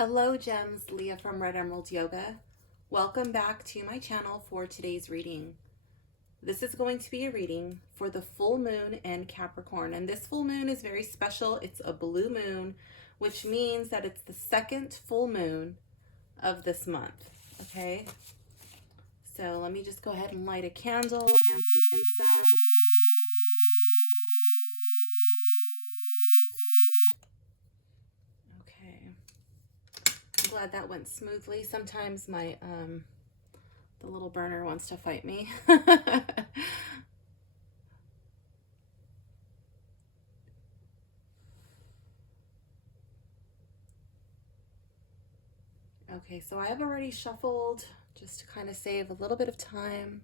Hello gems, Leah from Red Emerald Yoga. Welcome back to my channel for today's reading. This is going to be a reading for the full moon in Capricorn, and this full moon is very special. It's a blue moon, which means that it's the second full moon of this month. Okay, so let me just go ahead and light a candle and some incense. Glad that went smoothly. Sometimes my the little burner wants to fight me. Okay, so I have already shuffled just to kind of save a little bit of time.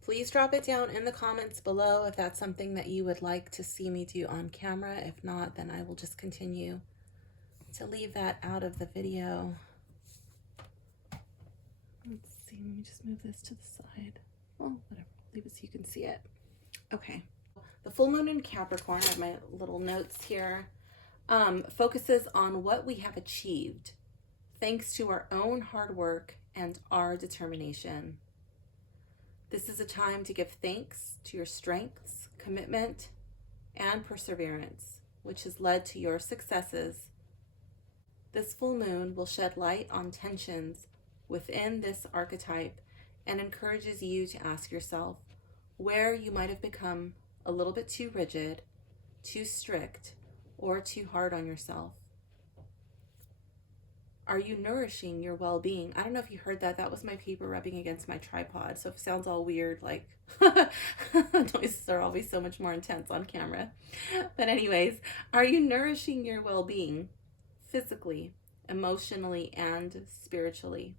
Please drop it down in the comments below if that's something that you would like to see me do on camera. If not, then I will just continue to leave that out of the video. Let's see, let me just move this to the side. Well, whatever, leave it so you can see it. Okay, the full moon in Capricorn, I have my little notes here, focuses on what we have achieved thanks to our own hard work and our determination. This is a time to give thanks to your strengths, commitment, and perseverance, which has led to your successes. This full moon will shed light on tensions within this archetype and encourages you to ask yourself where you might have become a little bit too rigid, too strict, or too hard on yourself. Are you nourishing your well-being? I don't know if you heard that. That was my paper rubbing against my tripod. So if it sounds all weird, like noises are always so much more intense on camera. But anyways, are you nourishing your well-being physically, emotionally, and spiritually?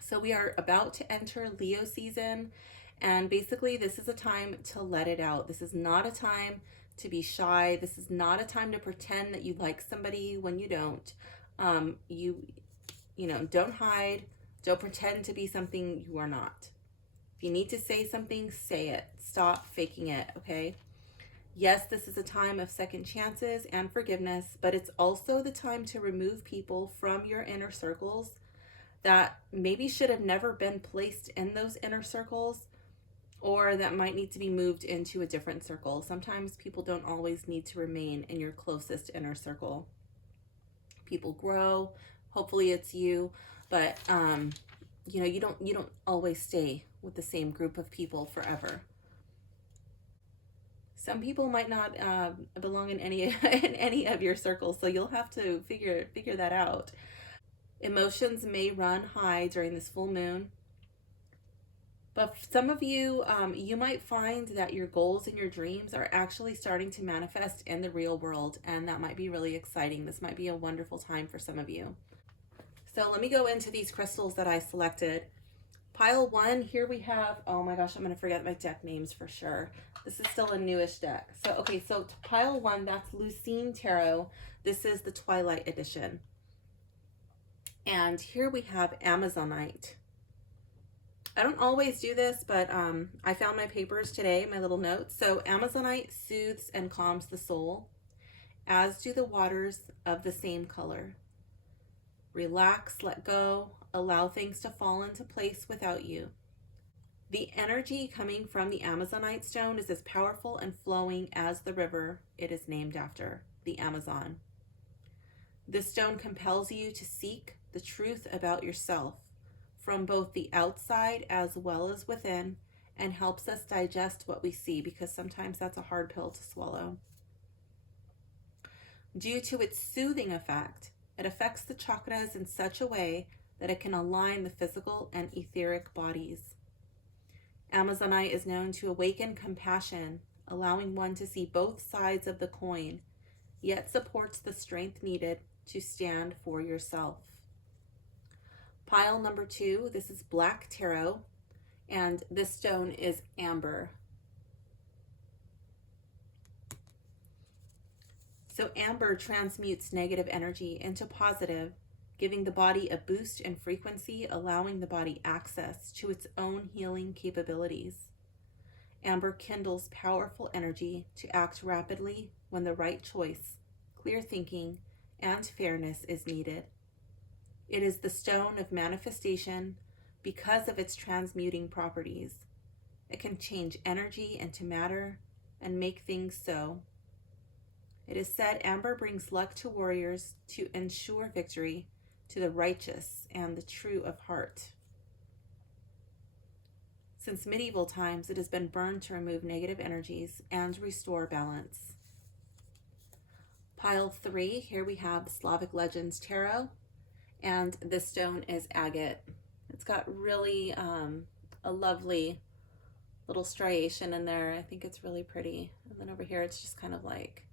So we are about to enter Leo season, and basically this is a time to let it out. This is not a time to be shy. This is not a time to pretend that you like somebody when you don't. You know, don't hide. Don't pretend to be something you are not. If you need to say something, say it. Stop faking it, okay? Yes, this is a time of second chances and forgiveness, but it's also the time to remove people from your inner circles that maybe should have never been placed in those inner circles, or that might need to be moved into a different circle. Sometimes people don't always need to remain in your closest inner circle. People grow. Hopefully it's you, but you know, you don't always stay with the same group of people forever. Some people might not belong in any of your circles, so you'll have to figure that out. Emotions may run high during this full moon, but for some of you, you might find that your goals and your dreams are actually starting to manifest in the real world, and that might be really exciting. This might be a wonderful time for some of you. So let me go into these crystals that I selected. Pile 1, here we have, oh my gosh, I'm going to forget my deck names for sure. This is still a newish deck. So, okay, so pile 1, that's Lucine Tarot. This is the Twilight edition. And here we have Amazonite. I don't always do this, but I found my papers today, my little notes. So Amazonite soothes and calms the soul, as do the waters of the same color. Relax, let go, allow things to fall into place without you. The energy coming from the Amazonite stone is as powerful and flowing as the river it is named after, the Amazon. This stone compels you to seek the truth about yourself from both the outside as well as within, and helps us digest what we see, because sometimes that's a hard pill to swallow. Due to its soothing effect, it affects the chakras in such a way that it can align the physical and etheric bodies. Amazonite is known to awaken compassion, allowing one to see both sides of the coin, yet supports the strength needed to stand for yourself. Pile number 2, this is Black Tarot, and this stone is amber. So amber transmutes negative energy into positive, giving the body a boost in frequency, allowing the body access to its own healing capabilities. Amber kindles powerful energy to act rapidly when the right choice clear thinking, and fairness is needed. It is the stone of manifestation because of its transmuting properties. It can change energy into matter and make things so. It is said amber brings luck to warriors to ensure victory to the righteous and the true of heart. Since medieval times, it has been burned to remove negative energies and restore balance. Pile 3, here we have Slavic Legends Tarot, and this stone is agate. It's got really a lovely little striation in there. I think it's really pretty. And then over here, it's just kind of like,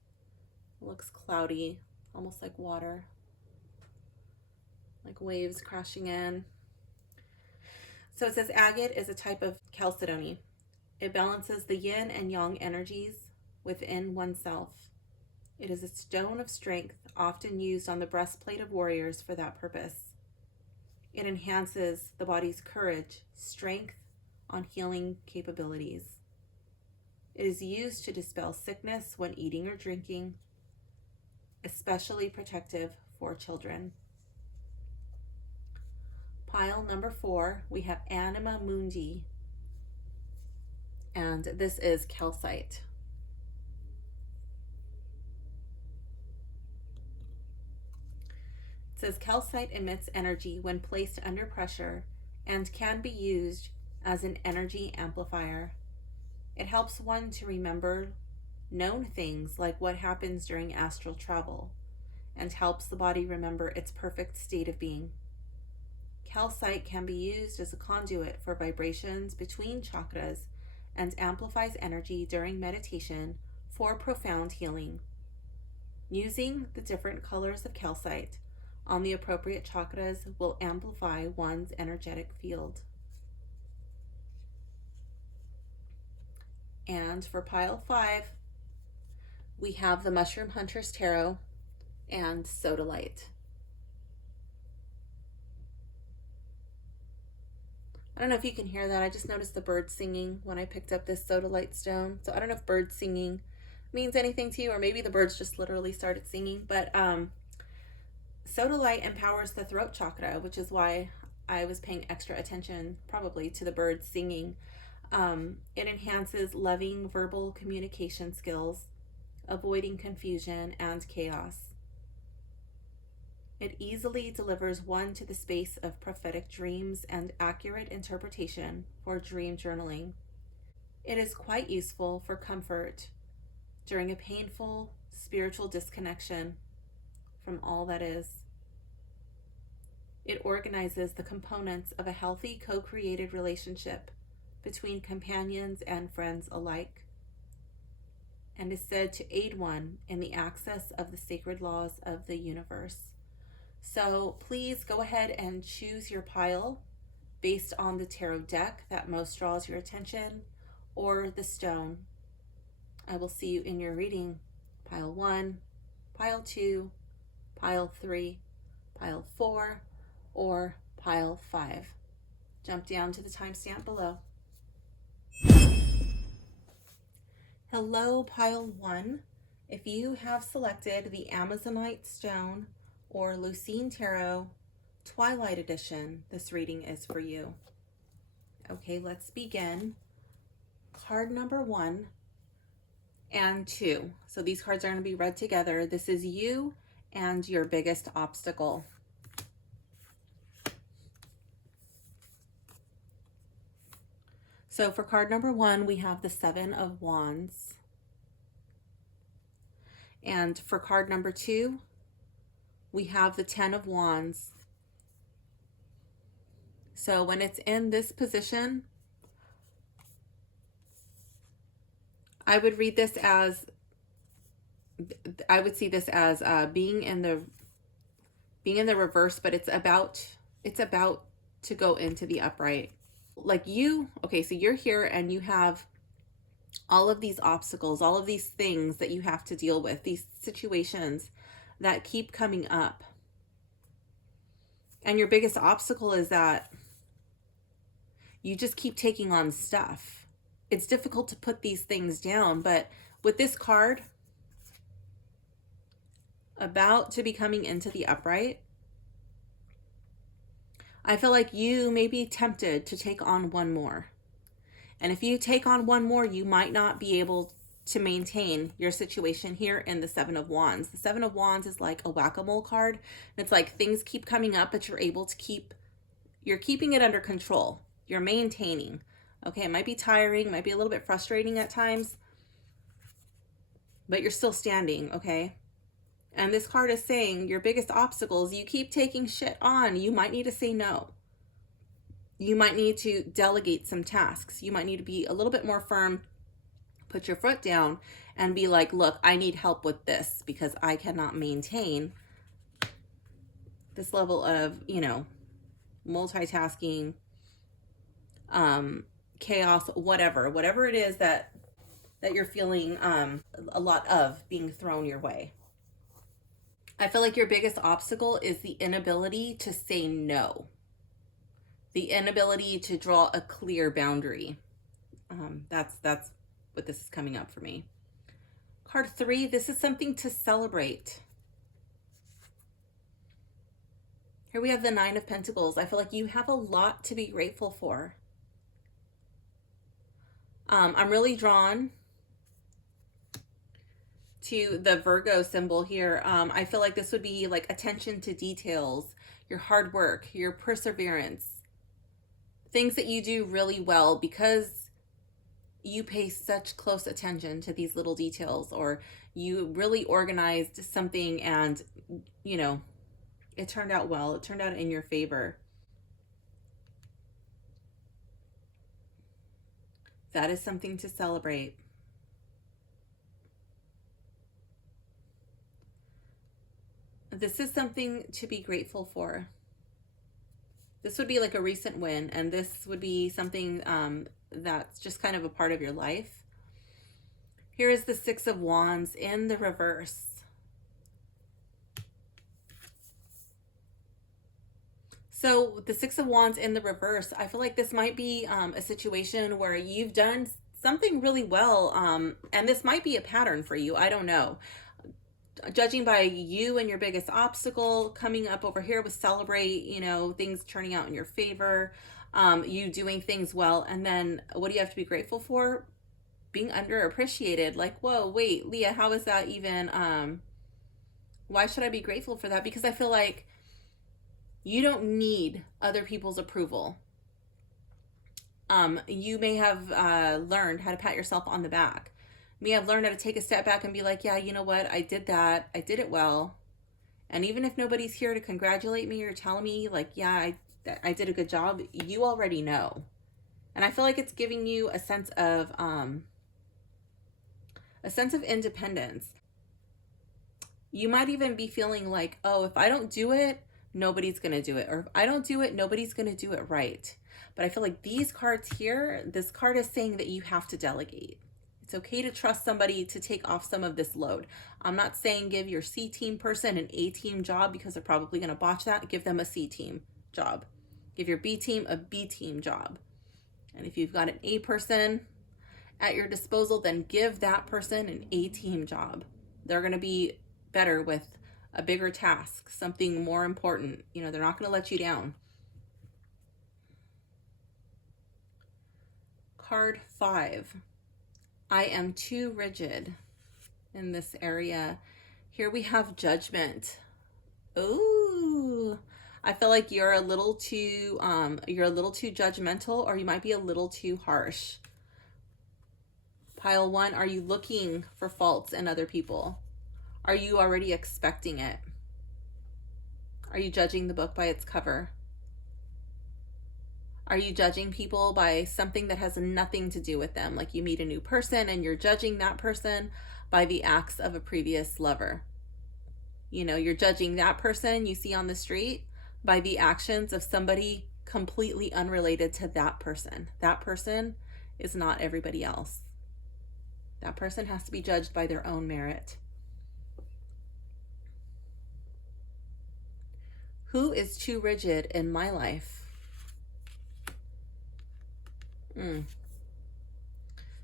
it looks cloudy, almost like water, like waves crashing in. So it says agate is a type of chalcedony. It balances the yin and yang energies within oneself. It is a stone of strength, often used on the breastplate of warriors for that purpose. It enhances the body's courage, strength, on healing capabilities. It is used to dispel sickness when eating or drinking, especially protective for children. Pile number 4, we have Anima Mundi, and this is calcite. It says calcite emits energy when placed under pressure and can be used as an energy amplifier. It helps one to remember known things like what happens during astral travel, and helps the body remember its perfect state of being. Calcite can be used as a conduit for vibrations between chakras and amplifies energy during meditation for profound healing. Using the different colors of calcite on the appropriate chakras will amplify one's energetic field. And for pile 5, we have the Mushroom Hunter's Tarot and Sodalite. I don't know if you can hear that. I just noticed the birds singing when I picked up this Sodalite stone. So I don't know if birds singing means anything to you, or maybe the birds just literally started singing. But Sodalite empowers the throat chakra, which is why I was paying extra attention probably to the birds singing. It enhances loving verbal communication skills, avoiding confusion and chaos. It easily delivers one to the space of prophetic dreams and accurate interpretation for dream journaling. It is quite useful for comfort during a painful spiritual disconnection from all that is. It organizes the components of a healthy co-created relationship between companions and friends alike, and is said to aid one in the access of the sacred laws of the universe. So please go ahead and choose your pile based on the tarot deck that most draws your attention, or the stone. I will see you in your reading. Pile 1, pile 2, pile 3, pile 4, or pile 5. Jump down to the timestamp below. Hello, pile 1. If you have selected the Amazonite stone or Lucine Tarot Twilight Edition, this reading is for you. Okay, let's begin. Card number 1 and 2. So these cards are going to be read together. This is you and your biggest obstacle. So for card number 1, we have the 7 of Wands. And for card number 2, we have the 10 of Wands. So when it's in this position, I would read this as, I would see this as being in the reverse, but it's about to go into the upright. Like okay, so you're here and you have all of these obstacles, all of these things that you have to deal with, these situations that keep coming up. And your biggest obstacle is that you just keep taking on stuff. It's difficult to put these things down, but with this card, about to be coming into the upright. I feel like you may be tempted to take on one more. And if you take on one more, you might not be able to maintain your situation here in the Seven of Wands. The Seven of Wands is like a whack-a-mole card. It's like things keep coming up, but you're able to you're keeping it under control. You're maintaining. Okay, it might be tiring, might be a little bit frustrating at times, but you're still standing, okay? And this card is saying your biggest obstacles, you keep taking shit on. You might need to say no. You might need to delegate some tasks. You might need to be a little bit more firm, put your foot down and be like, look, I need help with this because I cannot maintain this level of, multitasking, chaos, whatever it is that you're feeling a lot of being thrown your way. I feel like your biggest obstacle is the inability to say no. The inability to draw a clear boundary. That's what this is coming up for me. Card 3, this is something to celebrate. Here we have the Nine of Pentacles. I feel like you have a lot to be grateful for. I'm really drawn to the Virgo symbol here. I feel like this would be like attention to details, your hard work, your perseverance, things that you do really well because you pay such close attention to these little details, or you really organized something and, it turned out well. It turned out in your favor. That is something to celebrate. This is something to be grateful for. This would be like a recent win, and this would be something that's just kind of a part of your life. Here is the Six of Wands in the reverse. So the Six of Wands in the reverse, I feel like this might be a situation where you've done something really well, and this might be a pattern for you. I don't know. Judging by you and your biggest obstacle coming up over here with celebrate, things turning out in your favor, you doing things well. And then what do you have to be grateful for? Being underappreciated. Like, whoa, wait, Leah, how is that even, why should I be grateful for that? Because I feel like you don't need other people's approval. You may have learned how to pat yourself on the back. You may have learned how to take a step back and be like, yeah, you know what? I did that. I did it well. And even if nobody's here to congratulate me or tell me like, yeah, I did a good job, you already know. And I feel like it's giving you a sense of independence. You might even be feeling like, oh, if I don't do it, nobody's going to do it. Or if I don't do it, nobody's going to do it right. But I feel like these cards here, this card is saying that you have to delegate. It's okay to trust somebody to take off some of this load. I'm not saying give your C team person an A team job because they're probably going to botch that. Give them a C team job. Give your B team a B team job. And if you've got an A person at your disposal, then give that person an A team job. They're going to be better with a bigger task, something more important. They're not going to let you down. Card 5. I am too rigid in this area. Here we have Judgment. Ooh, I feel like you're a little too judgmental, or you might be a little too harsh. Pile 1, are you looking for faults in other people? Are you already expecting it? Are you judging the book by its cover? Are you judging people by something that has nothing to do with them? Like you meet a new person and you're judging that person by the acts of a previous lover. You're judging that person you see on the street by the actions of somebody completely unrelated to that person. That person is not everybody else. That person has to be judged by their own merit. Who is too rigid in my life?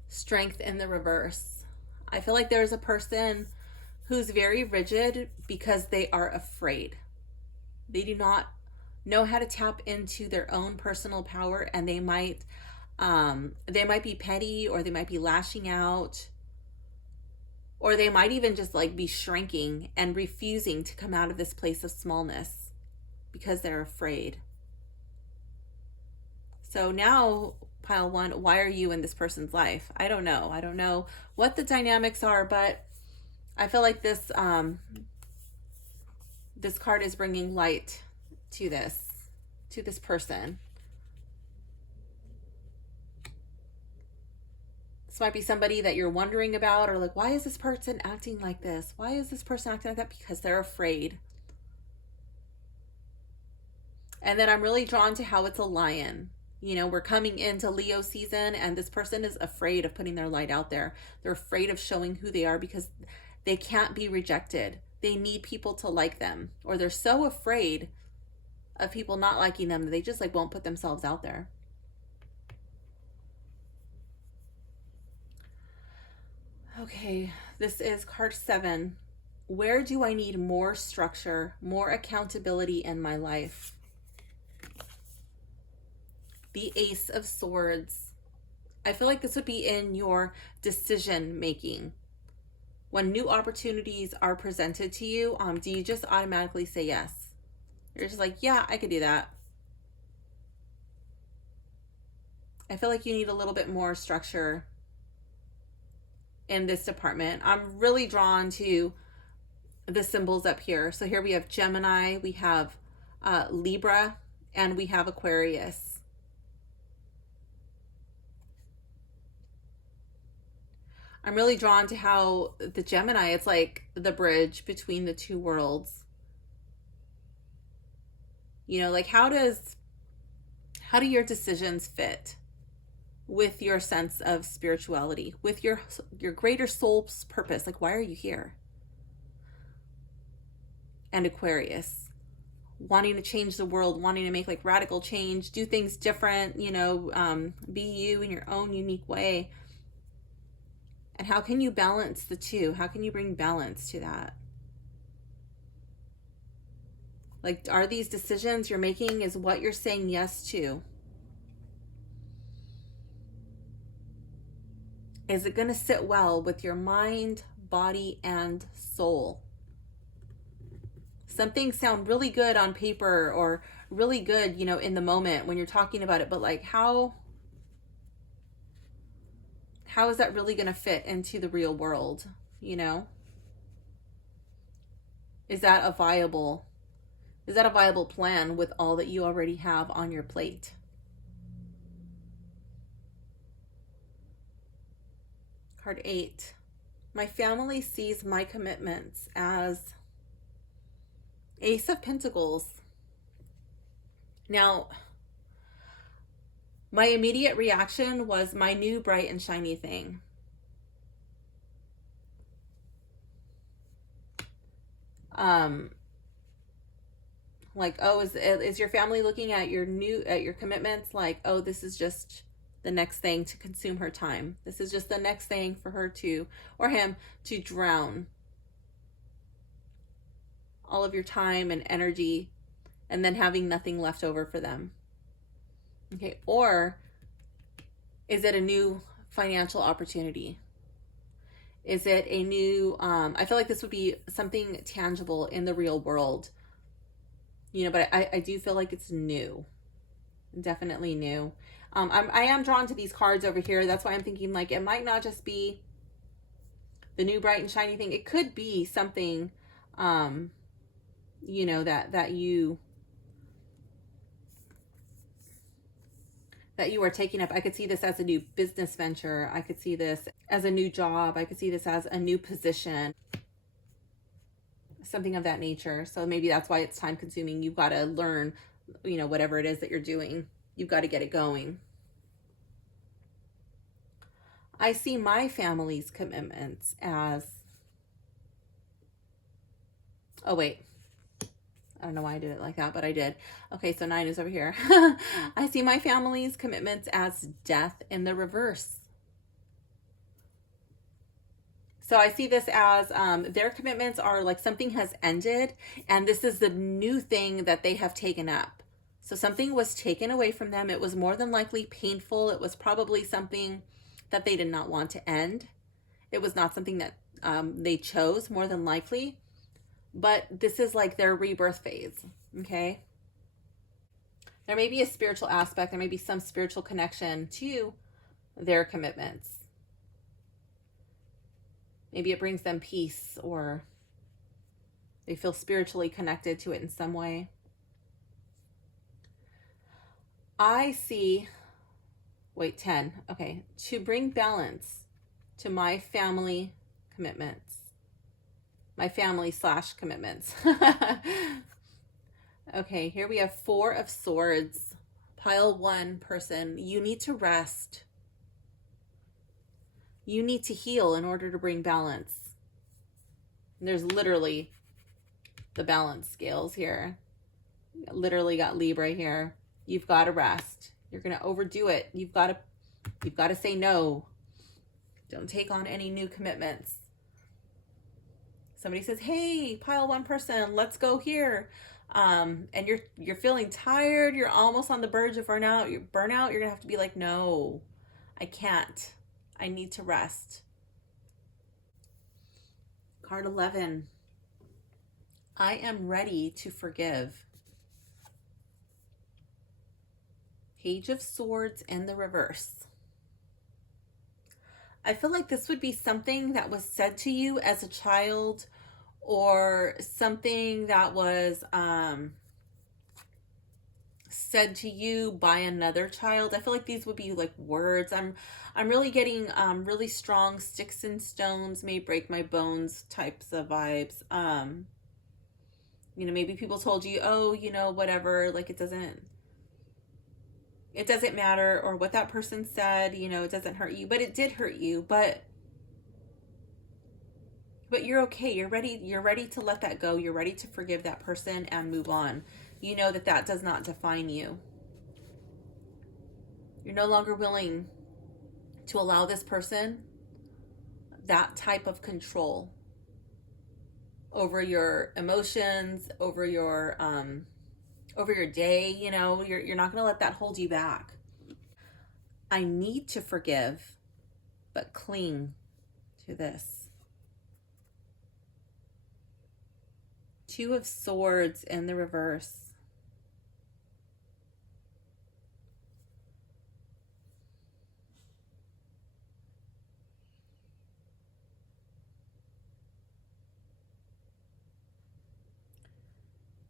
Strength in the reverse. I feel like there's a person who's very rigid because they are afraid. They do not know how to tap into their own personal power, and they might be petty, or they might be lashing out, or they might even just like be shrinking and refusing to come out of this place of smallness because they're afraid. So now, pile one, why are you in this person's life? I don't know. I don't know what the dynamics are, but I feel like this this card is bringing light to this person. This might be somebody that you're wondering about, or like, why is this person acting like this? Why is this person acting like that? Because they're afraid. And then I'm really drawn to how it's a lion. You know, we're coming into Leo season, and this person is afraid of putting their light out there. They're afraid of showing who they are because they can't be rejected. They need people to like them, or they're so afraid of people not liking them that they just like won't put themselves out there. Okay, this is card 7. Where do I need more structure, more accountability in my life? The Ace of Swords. I feel like this would be in your decision making. When new opportunities are presented to you, do you just automatically say yes? You're just like, yeah, I could do that. I feel like you need a little bit more structure in this department. I'm really drawn to the symbols up here. So here we have Gemini, we have Libra, and we have Aquarius. I'm really drawn to how the Gemini, it's like the bridge between the two worlds. You know, like how do your decisions fit with your sense of spirituality, with your greater soul's purpose? Like, why are you here? And Aquarius, wanting to change the world, wanting to make like radical change, do things different, you know, be you in your own unique way. And how can you balance the two? How can you bring balance to that? Like, are these decisions you're making, is what you're saying yes to? Is it going to sit well with your mind, body, and soul? Some things sound really good on paper, or really good, you know, in the moment when you're talking about it, but like how is that really going to fit into the real world, you know? Is that a viable plan with all that you already have on your plate? Card 8. My family sees my commitments as Ace of Pentacles. Now, my immediate reaction was my new bright and shiny thing. Like, oh, is your family looking at your commitments like, oh, this is just the next thing to consume her time. This is just the next thing for her to, or him, to drown all of your time and energy, and then having nothing left over for them. Okay, or is it a new financial opportunity? Is it a new, I feel like this would be something tangible in the real world, you know, but I do feel like it's new, definitely new. I am drawn to these cards over here. That's why I'm thinking like it might not just be the new bright and shiny thing. It could be something, you know, that you are taking up. I could see this as a new business venture. I could see this as a new job. I could see this as a new position, something of that nature. So maybe that's why it's time consuming. You've got to learn, you know, whatever it is that you're doing. You've got to get it going. I see my family's commitments as, oh wait, I don't know why I did it like that, but I did. Okay, so 9 is over here. I see my family's commitments as death in the reverse. So I see this as their commitments are like something has ended, and this is the new thing that they have taken up. So something was taken away from them. It was more than likely painful. It was probably something that they did not want to end. It was not something that they chose, more than likely. But this is like their rebirth phase, okay? There may be a spiritual aspect. There may be some spiritual connection to their commitments. Maybe it brings them peace, or they feel spiritually connected to it in some way. I see, 10. Okay. To bring balance to my family commitments. My family / commitments. Okay, here we have 4 of Swords. Pile 1 person. You need to rest. You need to heal in order to bring balance. And there's literally the balance scales here. Literally got Libra here. You've got to rest. You're going to overdo it. You've got to say no. Don't take on any new commitments. Somebody says, "Hey, pile 1 person, let's go here." And you're feeling tired. You're almost on the verge of burnout. You're going to have to be like, "No, I can't. I need to rest." Card 11. I am ready to forgive. Page of Swords in the reverse. I feel like this would be something that was said to you as a child, or something that was said to you by another child. I feel like these would be like words. I'm really getting really strong sticks and stones may break my bones types of vibes. Maybe people told you, "Oh, whatever, like it doesn't matter," or what that person said, it doesn't hurt you, but it did hurt you. But you're okay. You're ready to let that go. You're ready to forgive that person and move on. You know that does not define you. You're no longer willing to allow this person that type of control over your emotions, over your day. You're not going to let that hold you back. I need to forgive, but cling to this. 2 of Swords in the reverse.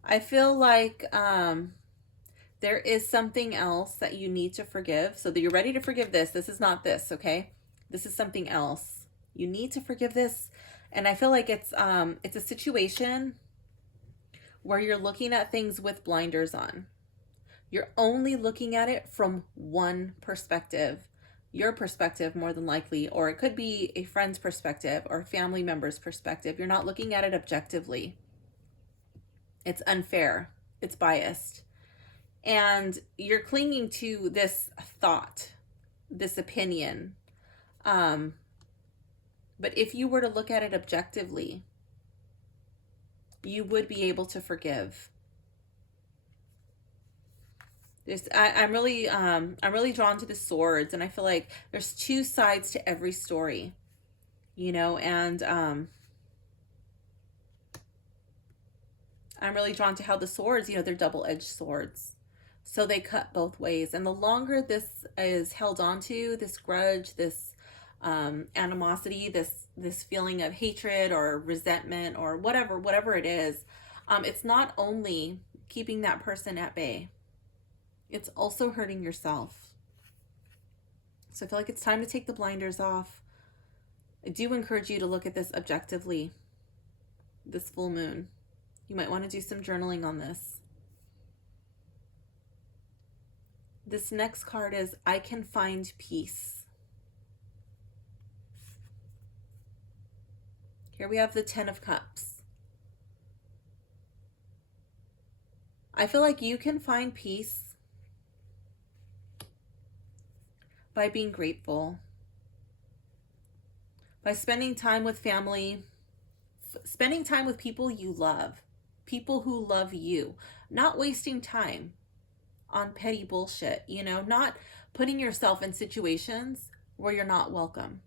I feel like there is something else that you need to forgive, so that you're ready to forgive this. This is not this, okay? This is something else. You need to forgive this, and I feel like it's a situation where you're looking at things with blinders on. You're only looking at it from one perspective. Your perspective, more than likely, or it could be a friend's perspective or a family member's perspective. You're not looking at it objectively. It's unfair. It's biased. And you're clinging to this thought, this opinion. But if you were to look at it objectively, you would be able to forgive. I'm really drawn to the Swords, and I feel like there's 2 sides to every story, and I'm really drawn to how the swords, they're double-edged swords. So they cut both ways. And the longer this is held onto, this grudge, this animosity, this feeling of hatred or resentment or whatever it is, it's not only keeping that person at bay, it's also hurting yourself. So I feel like it's time to take the blinders off. I do encourage you to look at this objectively, this full moon. You might want to do some journaling on this. This next card is I can find peace. Here we have the 10 of Cups. I feel like you can find peace by being grateful, by spending time with family, spending time with people you love, people who love you, not wasting time on petty bullshit, not putting yourself in situations where you're not welcome,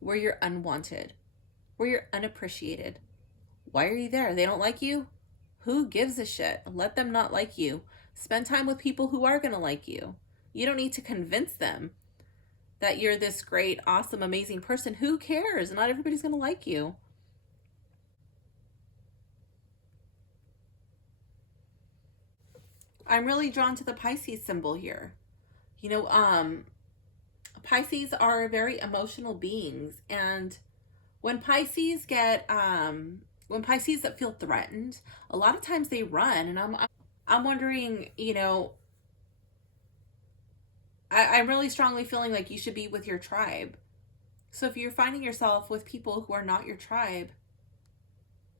where you're unwanted, where you're unappreciated. Why are you there? They don't like you? Who gives a shit? Let them not like you. Spend time with people who are going to like you. You don't need to convince them that you're this great, awesome, amazing person. Who cares? Not everybody's going to like you. I'm really drawn to the Pisces symbol here. Pisces are very emotional beings, and when Pisces that feel threatened, a lot of times they run, and I'm wondering, I'm really strongly feeling like you should be with your tribe. So if you're finding yourself with people who are not your tribe,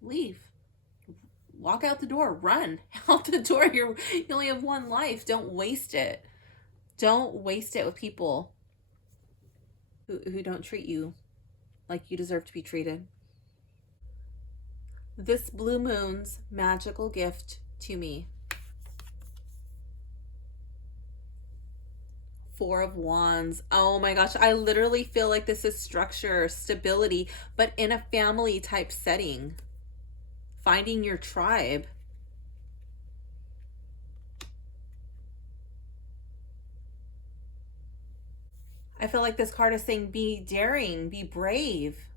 leave. Walk out the door. Run out the door. You only have one life. Don't waste it. Don't waste it with people who don't treat you like you deserve to be treated. This blue moon's magical gift to me. Four of Wands. Oh my gosh, I literally feel like this is structure, stability, but in a family type setting. Finding your tribe. I feel like this card is saying be daring, be brave.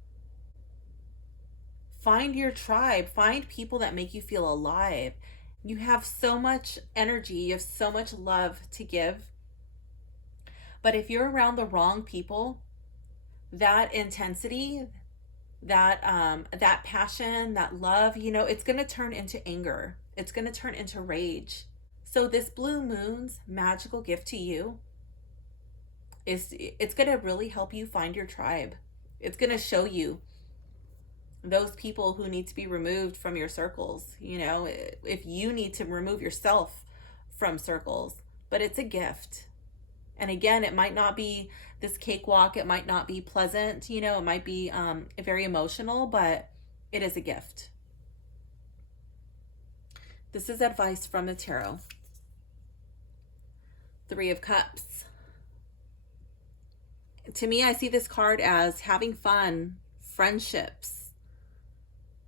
Find your tribe. Find people that make you feel alive. You have so much energy. You have so much love to give. But if you're around the wrong people, that intensity, that passion, that love, it's going to turn into anger. It's going to turn into rage. So this blue moon's magical gift to you it's going to really help you find your tribe. It's going to show you those people who need to be removed from your circles, if you need to remove yourself from circles. But it's a gift. And again, it might not be this cakewalk. It might not be pleasant. It might be very emotional, but it is a gift. This is advice from the tarot. Three of Cups. To me, I see this card as having fun, friendships,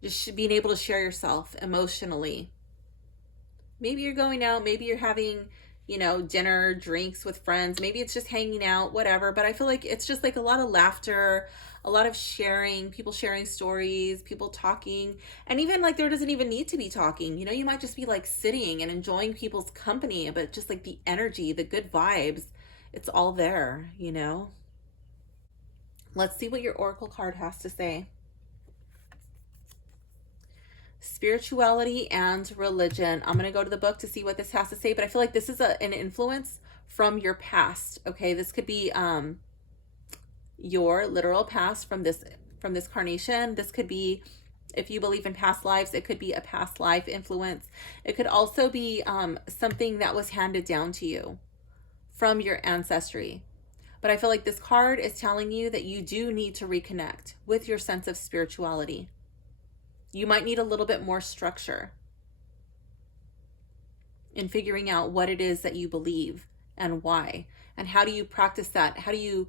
just being able to share yourself emotionally. Maybe you're going out, maybe you're having, dinner, drinks with friends. Maybe it's just hanging out, whatever. But I feel like it's just like a lot of laughter, a lot of sharing, people sharing stories, people talking. And even like there doesn't even need to be talking. You might just be like sitting and enjoying people's company, but just like the energy, the good vibes, it's all there, Let's see what your oracle card has to say. Spirituality and religion. I'm going to go to the book to see what this has to say, but I feel like this is an influence from your past. Okay, this could be your literal past from this carnation. This could be, if you believe in past lives, it could be a past life influence. It could also be something that was handed down to you from your ancestry. But I feel like this card is telling you that you do need to reconnect with your sense of spirituality. You might need a little bit more structure in figuring out what it is that you believe and why. And how do you practice that? How do you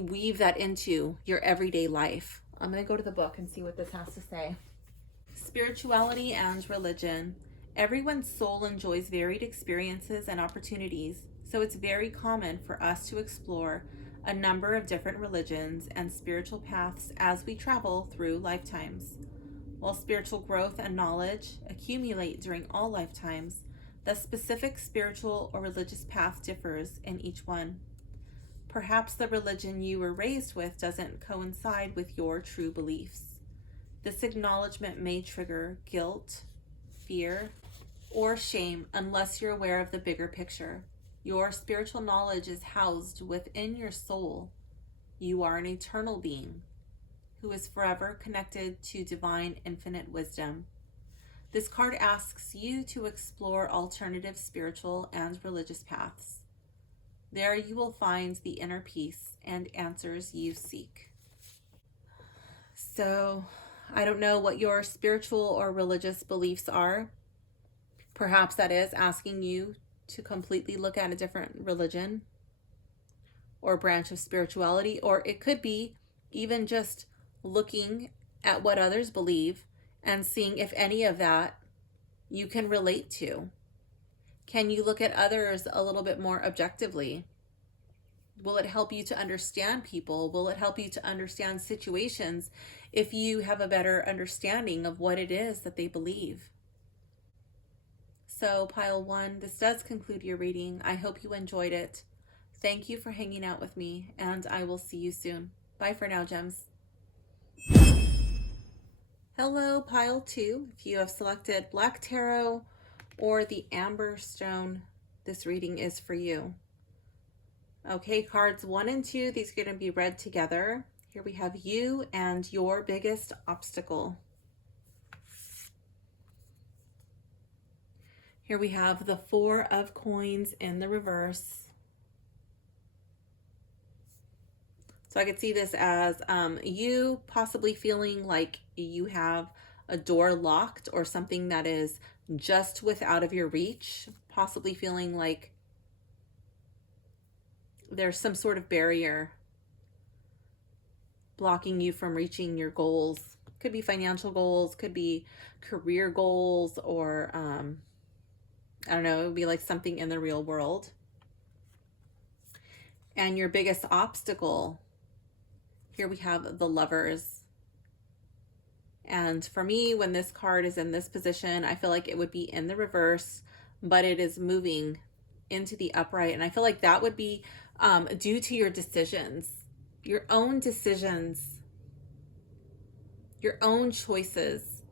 weave that into your everyday life? I'm going to go to the book and see what this has to say. Spirituality and religion. Everyone's soul enjoys varied experiences and opportunities. So it's very common for us to explore a number of different religions and spiritual paths as we travel through lifetimes. While spiritual growth and knowledge accumulate during all lifetimes, the specific spiritual or religious path differs in each one. Perhaps the religion you were raised with doesn't coincide with your true beliefs. This acknowledgement may trigger guilt, fear, or shame unless you're aware of the bigger picture. Your spiritual knowledge is housed within your soul. You are an eternal being who is forever connected to divine infinite wisdom. This card asks you to explore alternative spiritual and religious paths. There you will find the inner peace and answers you seek. So I don't know what your spiritual or religious beliefs are. Perhaps that is asking you to completely look at a different religion or branch of spirituality, or it could be even just looking at what others believe and seeing if any of that you can relate to. Can you look at others a little bit more objectively? Will it help you to understand people? Will it help you to understand situations if you have a better understanding of what it is that they believe? So, pile one, this does conclude your reading. I hope you enjoyed it. Thank you for hanging out with me, and I will see you soon. Bye for now, gems. Hello, pile two. If you have selected Black Tarot or the Amber Stone, this reading is for you. Okay, cards 1 and 2, these are going to be read together. Here we have you and your biggest obstacle. Here we have the 4 of Coins in the reverse. So I could see this as you possibly feeling like you have a door locked or something that is just out of your reach, possibly feeling like there's some sort of barrier blocking you from reaching your goals. Could be financial goals, could be career goals, or I don't know, it would be like something in the real world. And your biggest obstacle, here we have the Lovers. And for me, when this card is in this position, I feel like it would be in the reverse, but it is moving into the upright. And I feel like that would be due to your decisions, your own decisions, your own choices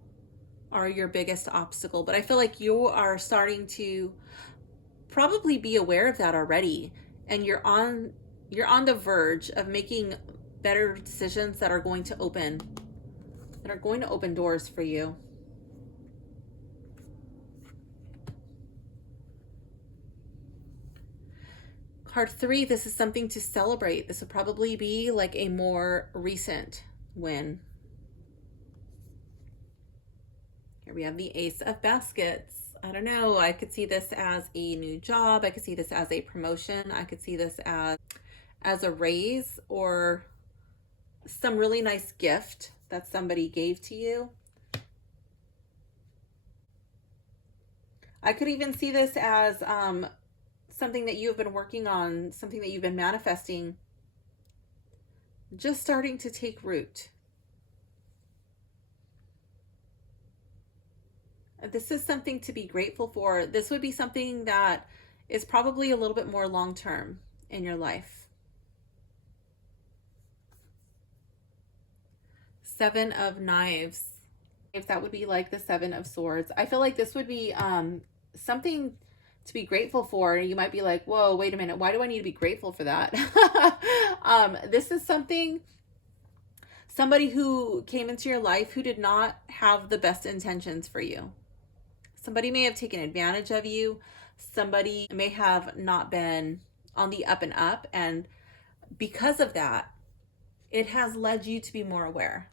are your biggest obstacle. But I feel like you are starting to probably be aware of that already, and you're on the verge of making better decisions that are going to open doors for you. Card 3, this is something to celebrate. This would probably be like a more recent win. Here we have the Ace of Baskets. I don't know, I could see this as a new job. I could see this as a promotion. I could see this as a raise or some really nice gift that somebody gave to you. I could even see this as something that you have been working on, something that you've been manifesting, just starting to take root. This is something to be grateful for. This would be something that is probably a little bit more long-term in your life. 7 of Knives. If that would be like the 7 of Swords. I feel like this would be something to be grateful for. You might be like, whoa, wait a minute, why do I need to be grateful for that? This is somebody who came into your life who did not have the best intentions for you. Somebody may have taken advantage of you. Somebody may have not been on the up and up, and because of that, it has led you to be more aware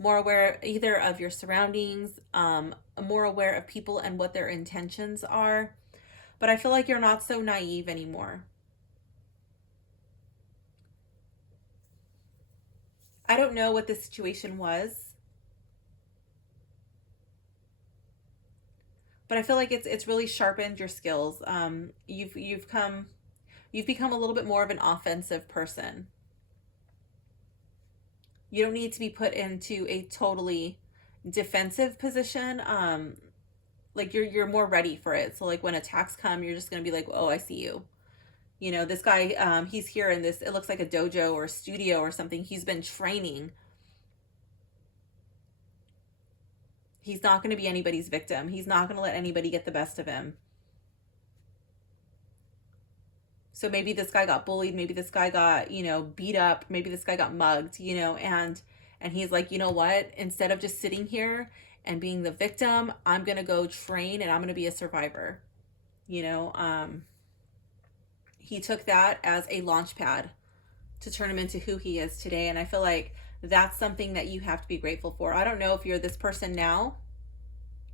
either of your surroundings, more aware of people and what their intentions are. But I feel like you're not so naive anymore. I don't know what the situation was, but I feel like it's really sharpened your skills. You've become a little bit more of an offensive person. You don't need to be put into a totally defensive position. Like you're more ready for it. So like when attacks come, you're just gonna be like, oh, I see you. You know, this guy, he's here in this, it looks like a dojo or a studio or something. He's been training. He's not going to be anybody's victim. He's not going to let anybody get the best of him. So maybe this guy got bullied. Maybe this guy got, beat up. Maybe this guy got mugged, and he's like, you know what? Instead of just sitting here and being the victim, I'm going to go train and I'm going to be a survivor. He took that as a launch pad to turn him into who he is today. And I feel like That's something that you have to be grateful for. I don't know if you're this person now,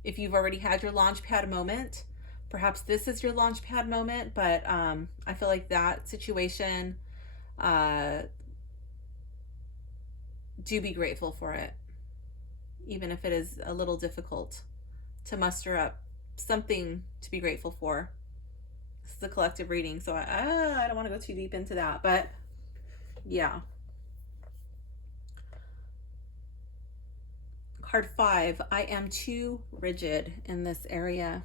if you've already had your launch pad moment. Perhaps this is your launch pad moment, but I feel like that situation, uh, do be grateful for it, even if it is a little difficult to muster up something to be grateful for. This is a collective reading, so I don't want to go too deep into that, but yeah. Card 5, I am too rigid in this area.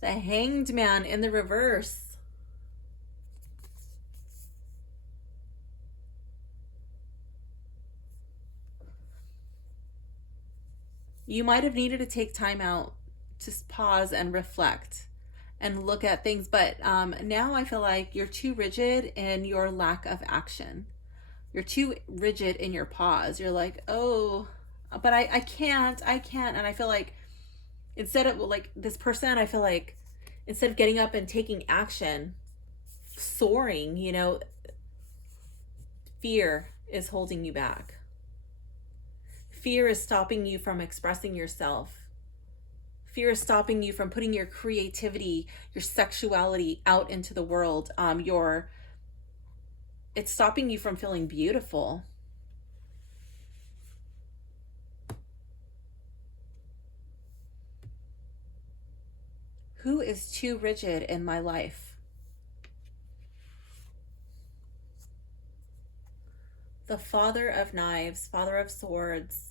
The Hanged Man in the reverse. You might have needed to take time out to pause and reflect and look at things, but now I feel like you're too rigid in your lack of action. You're too rigid in your pause. You're like, oh, but I can't. And I feel like instead of like this person, I feel like instead of getting up and taking action, soaring, you know, fear is holding you back. Fear is stopping you from expressing yourself. Fear is stopping you from putting your creativity, your sexuality out into the world. It's stopping you from feeling beautiful. Who is too rigid in my life? The Father of Knives, Father of Swords.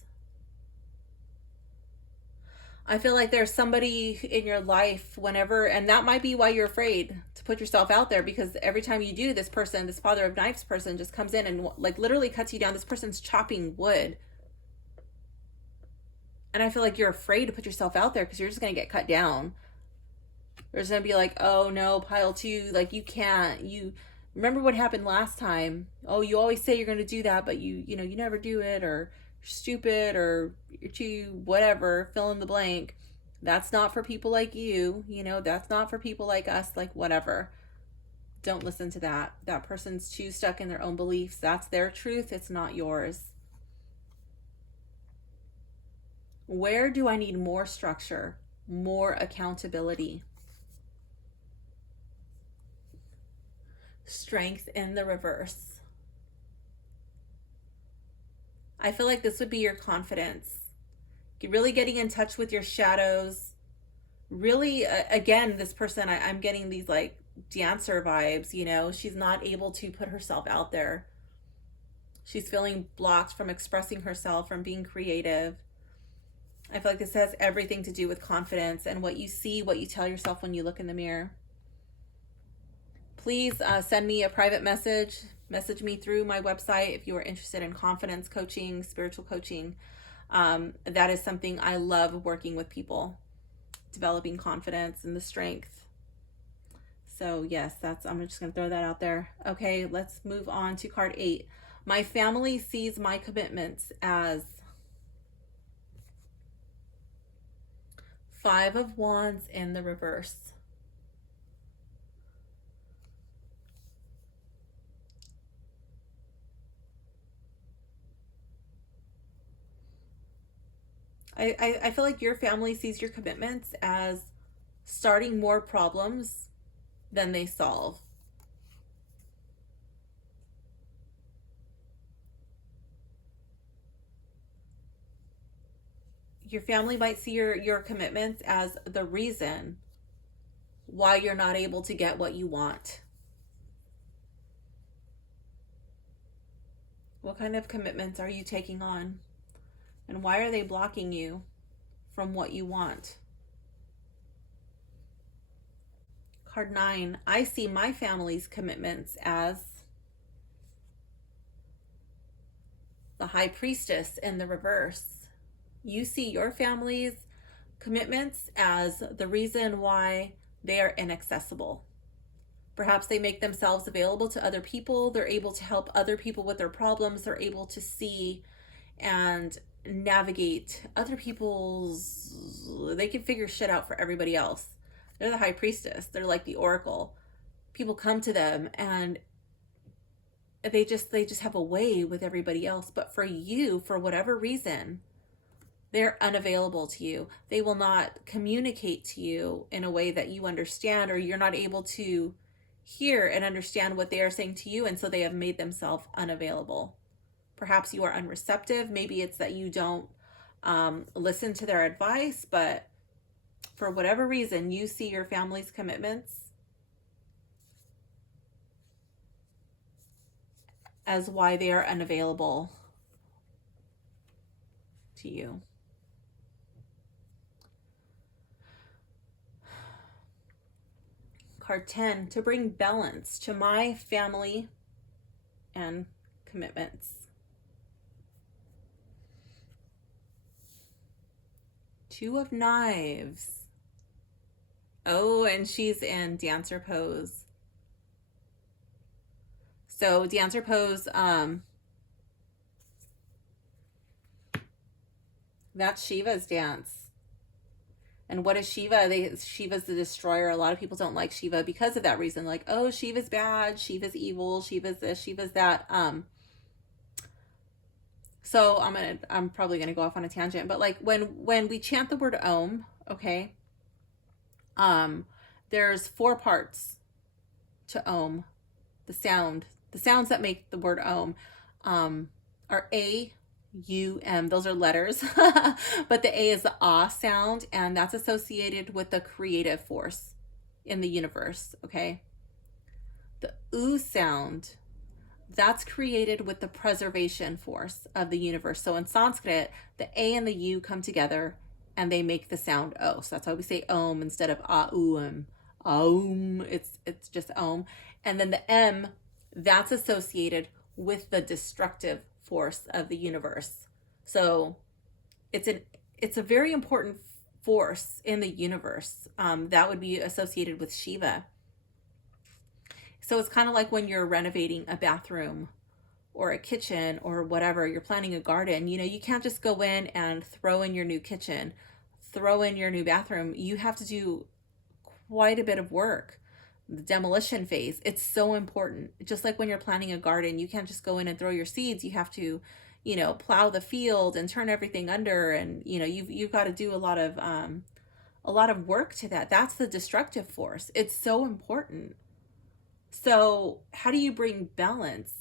I feel like there's somebody in your life whenever, and that might be why you're afraid to put yourself out there, because every time you do, this person, this Father of Knives person just comes in and like literally cuts you down. This person's chopping wood. And I feel like you're afraid to put yourself out there because you're just going to get cut down. There's going to be like, oh no, pile 2, like you can't, you remember what happened last time. Oh, you always say you're going to do that, but you never do it, or you're stupid, or you're too whatever, fill in the blank. That's not for people like you, that's not for people like us, like whatever. Don't listen to that. That person's too stuck in their own beliefs. That's their truth. It's not yours. Where do I need more structure, more accountability? Strength in the reverse. I feel like this would be your confidence. You're really getting in touch with your shadows. Really, again, this person, I'm getting these like dancer vibes, she's not able to put herself out there. She's feeling blocked from expressing herself, from being creative. I feel like this has everything to do with confidence and what you see, what you tell yourself when you look in the mirror. Please send me a private message me through my website if you are interested in confidence coaching, spiritual coaching. That is something I love, working with people, developing confidence and the strength. So yes, I'm just going to throw that out there. Okay, let's move on to card 8. My family sees my commitments as 5 of Wands in the reverse. I feel like your family sees your commitments as starting more problems than they solve. Your family might see your commitments as the reason why you're not able to get what you want. What kind of commitments are you taking on? And why are they blocking you from what you want? Card 9, I see my family's commitments as the High Priestess in the reverse. You see your family's commitments as the reason why they are inaccessible. Perhaps they make themselves available to other people. They're able to help other people with their problems. They're able to see and navigate other people's, they can figure shit out for everybody else. They're the High Priestess. They're like the oracle. People come to them and they just have a way with everybody else. But for you, for whatever reason, they're unavailable to you. They will not communicate to you in a way that you understand, or you're not able to hear and understand what they are saying to you. And so they have made themselves unavailable. Perhaps you are unreceptive. Maybe it's that you don't listen to their advice, but for whatever reason, you see your family's commitments as why they are unavailable to you. Card 10, to bring balance to my family and commitments. Two of Knives. Oh, and she's in dancer pose. So dancer pose, that's Shiva's dance. And what is Shiva? Shiva's the destroyer. A lot of people don't like Shiva because of that reason. Like, oh, Shiva's bad, Shiva's evil, Shiva's this, Shiva's that. So I'm probably gonna go off on a tangent, but like when we chant the word Om, okay, there's 4 parts to Om. The sounds that make the word Om are A, U, M. Those are letters, but the A is the ah sound, and that's associated with the creative force in the universe. Okay, the U sound, that's created with the preservation force of the universe. So in Sanskrit, the A and the U come together and they make the sound O. So that's why we say Om instead of Aum. Aum, it's just Om. And then the M, that's associated with the destructive force of the universe. So it's a very important force in the universe that would be associated with Shiva. So it's kind of like when you're renovating a bathroom or a kitchen or whatever, you're planning a garden, you can't just go in and throw in your new kitchen, throw in your new bathroom. You have to do quite a bit of work. The demolition phase, it's so important. Just like when you're planting a garden, you can't just go in and throw your seeds. You have to, plow the field and turn everything under, and you've got to do a lot of work to that. That's the destructive force. It's so important. So how do you bring balance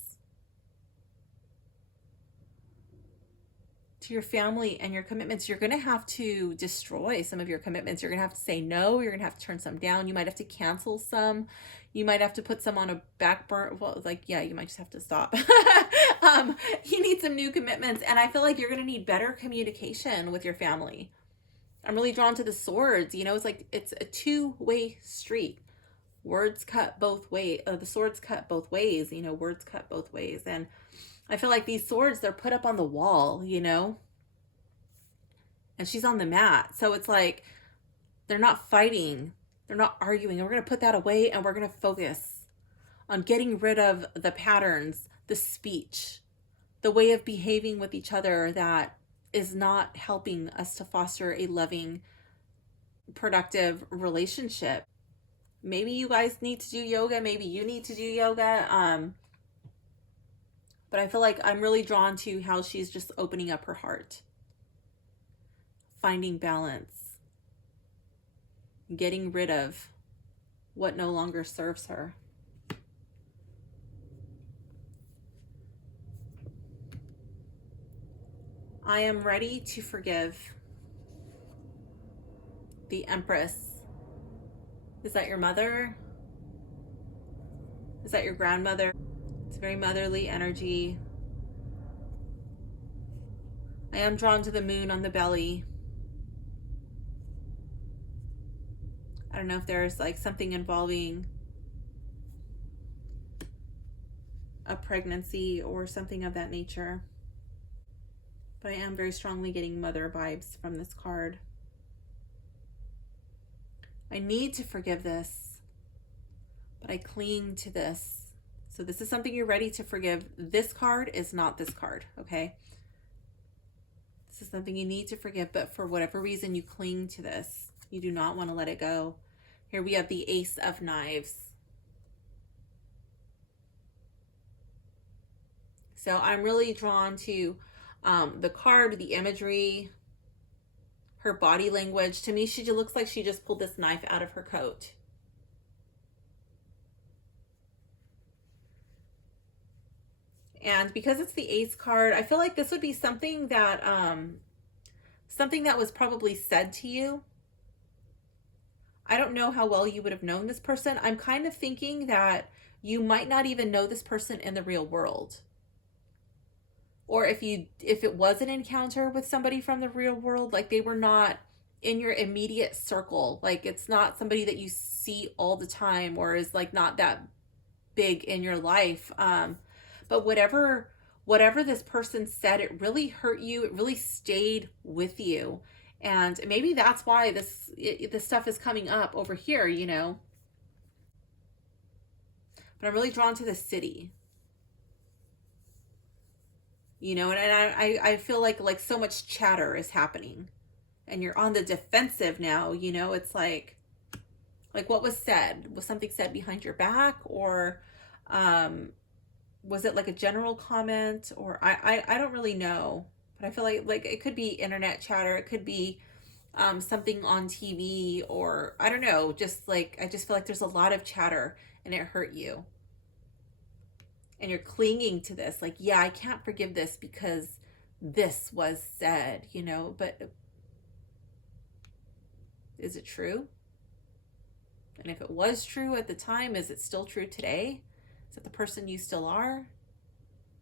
to your family and your commitments? You're going to have to destroy some of your commitments. You're going to have to say no. You're going to have to turn some down. You might have to cancel some. You might have to put some on a back burner. Well, you might just have to stop. You need some new commitments. And I feel like you're going to need better communication with your family. I'm really drawn to the swords. It's a two-way street. Words cut both ways. The swords cut both ways. Words cut both ways. And I feel like these swords, they're put up on the wall, and she's on the mat. So it's like they're not fighting. They're not arguing. And we're going to put that away, and we're going to focus on getting rid of the patterns, the speech, the way of behaving with each other that is not helping us to foster a loving, productive relationship. Maybe you guys need to do yoga. Maybe you need to do yoga. But I feel like I'm really drawn to how she's just opening up her heart, finding balance, getting rid of what no longer serves her. I am ready to forgive. The Empress. Is that your mother? Is that your grandmother? It's very motherly energy. I am drawn to the moon on the belly. I don't know if there's like something involving a pregnancy or something of that nature. But I am very strongly getting mother vibes from this card. I need to forgive this, but I cling to this. So this is something you're ready to forgive. This card is not this card, okay? This is something you need to forgive, but for whatever reason, you cling to this. You do not want to let it go. Here we have the Ace of Knives. So I'm really drawn to the card, the imagery, her body language. To me, she just looks like she just pulled this knife out of her coat. And because it's the Ace card, I feel like this would be something that was probably said to you. I don't know how well you would have known this person. I'm kind of thinking that you might not even know this person in the real world. Or if it was an encounter with somebody from the real world, like they were not in your immediate circle. Like it's not somebody that you see all the time or is like not that big in your life. But whatever this person said, it really hurt you. It really stayed with you. And maybe that's why this stuff is coming up over here, you know. But I'm really drawn to the city. You know, and I feel like so much chatter is happening. And you're on the defensive now, you know. It's like what was said? Was something said behind your back, or was it like a general comment, or I don't really know. But I feel like it could be internet chatter, it could be something on TV, or I don't know, just like I just feel like there's a lot of chatter and it hurt you. And you're clinging to this, like, yeah, I can't forgive this because this was said, you know, but is it true? And if it was true at the time, is it still true today? Is it the person you still are?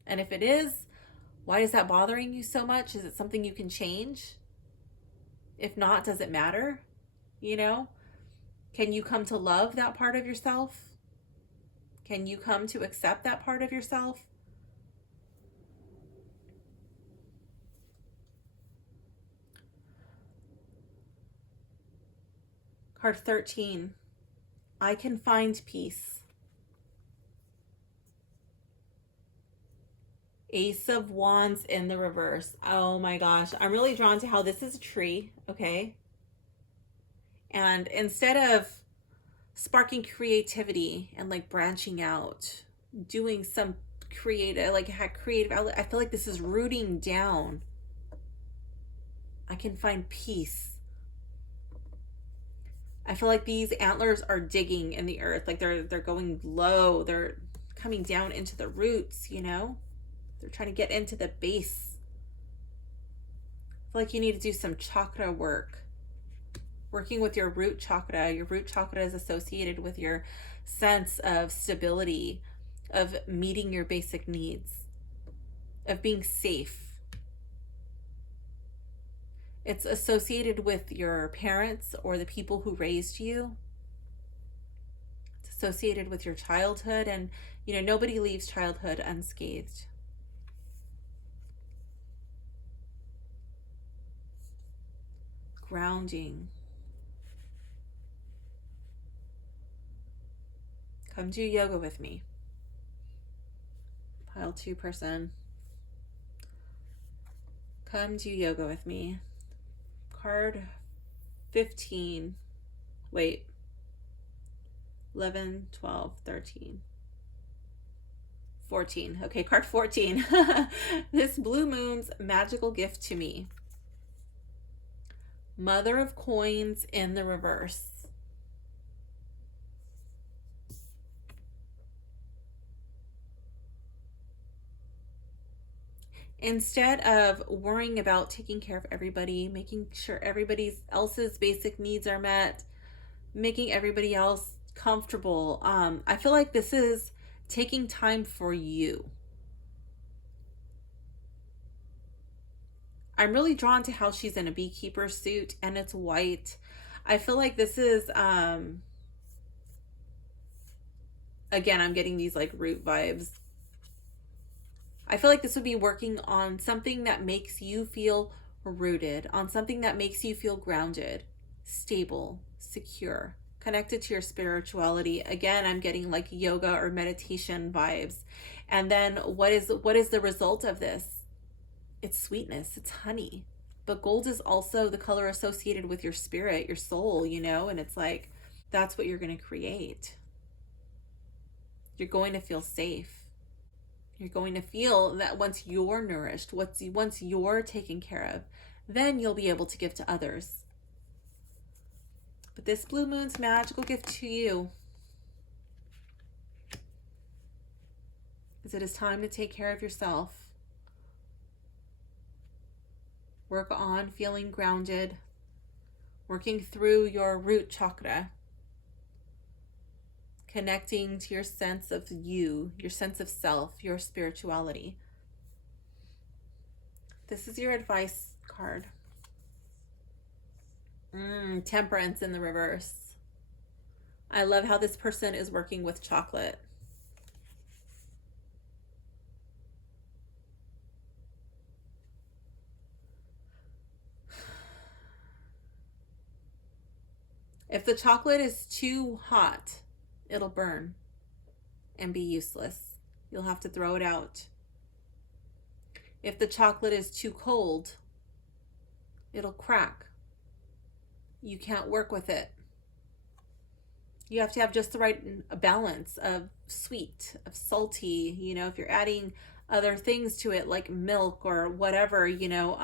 And if it is, why is that bothering you so much? Is it something you can change? If not, does it matter? You know? Can you come to love that part of yourself? Can you come to accept that part of yourself? Card 13. I can find peace. Ace of Wands in the reverse. Oh my gosh. I'm really drawn to how this is a tree, okay? And instead of sparking creativity and like branching out, doing some creative outlet, I feel like this is rooting down. I can find peace. I feel like these antlers are digging in the earth, like they're going low, they're coming down into the roots, you know? They're trying to get into the base. I feel like you need to do some chakra work. Working with your root chakra. Your root chakra is associated with your sense of stability, of meeting your basic needs, of being safe. It's associated with your parents or the people who raised you. It's associated with your childhood, and you know, nobody leaves childhood unscathed. Grounding. Come do yoga with me. Pile 2 person. Come do yoga with me. Card 15. Wait. 11, 12, 13. 14. Okay, card 14. This blue moon's magical gift to me. Mother of coins in the reverse. Instead of worrying about taking care of everybody, making sure everybody else's basic needs are met, making everybody else comfortable, I feel like this is taking time for you. I'm really drawn to how she's in a beekeeper suit and it's white. I feel like this is, again, I'm getting these like root vibes. I feel like this would be working on something that makes you feel rooted, on something that makes you feel grounded, stable, secure, connected to your spirituality. Again, I'm getting like yoga or meditation vibes. And then what is the result of this? It's sweetness, it's honey. But gold is also the color associated with your spirit, your soul, you know, and it's like that's what you're going to create. You're going to feel safe. You're going to feel that once you're nourished, once you're taken care of, then you'll be able to give to others. But this blue moon's magical gift to you is it is time to take care of yourself. Work on feeling grounded, working through your root chakra, connecting to your sense of you, your sense of self, your spirituality. This is your advice card. Temperance in the reverse. I love how this person is working with chocolate. If the chocolate is too hot, it'll burn and be useless. You'll have to throw it out. If the chocolate is too cold, it'll crack. You can't work with it. You have to have just the right balance of sweet, of salty. You know, if you're adding other things to it like milk or whatever, you know,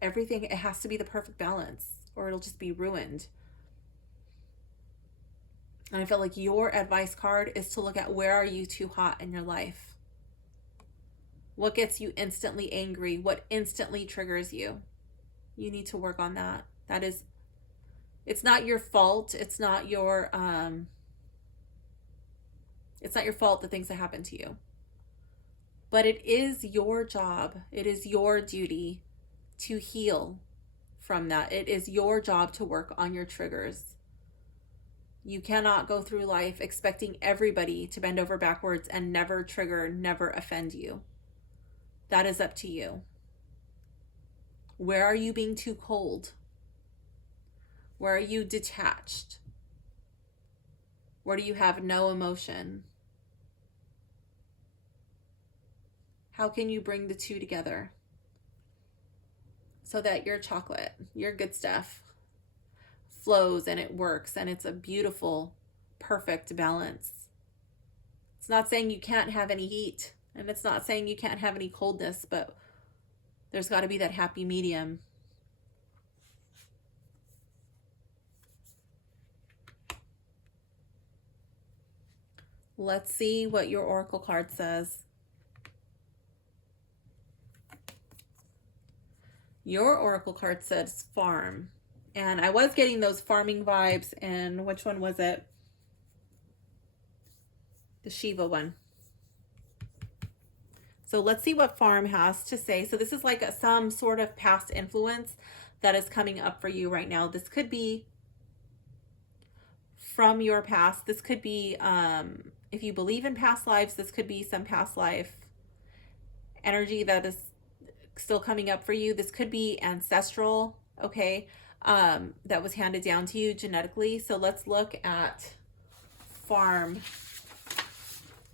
everything, it has to be the perfect balance or it'll just be ruined. And I feel like your advice card is to look at where are you too hot in your life? What gets you instantly angry? What instantly triggers you? You need to work on that. That is, it's not your fault. It's not your fault, the things that happen to you. But it is your job. It is your duty to heal from that. It is your job to work on your triggers. You cannot go through life expecting everybody to bend over backwards and never trigger, never offend you. That is up to you. Where are you being too cold? Where are you detached? Where do you have no emotion? How can you bring the two together so that your chocolate, your good stuff, flows and it works and it's a beautiful, perfect balance? It's not saying you can't have any heat, and it's not saying you can't have any coldness, but there's got to be that happy medium. Let's see what your oracle card says. Your oracle card says farm. And I was getting those farming vibes. And which one was it? The Shiva one. So let's see what farm has to say. So this is like some sort of past influence that is coming up for you right now. This could be from your past. This could be, if you believe in past lives, this could be some past life energy that is still coming up for you. This could be ancestral, okay, that was handed down to you genetically. So let's look at farm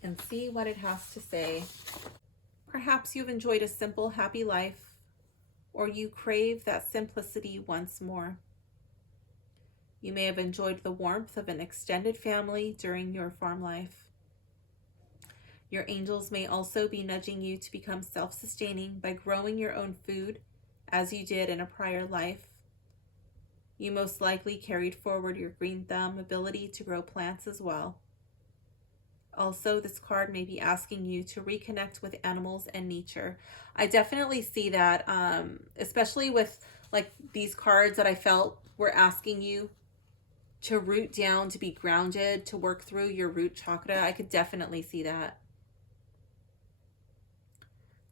and see what it has to say. Perhaps you've enjoyed a simple, happy life, or you crave that simplicity once more. You may have enjoyed the warmth of an extended family during your farm life. Your angels may also be nudging you to become self-sustaining by growing your own food, as you did in a prior life. You most likely carried forward your green thumb ability to grow plants as well. Also, this card may be asking you to reconnect with animals and nature. I definitely see that, especially with like these cards that I felt were asking you to root down, to be grounded, to work through your root chakra. I could definitely see that.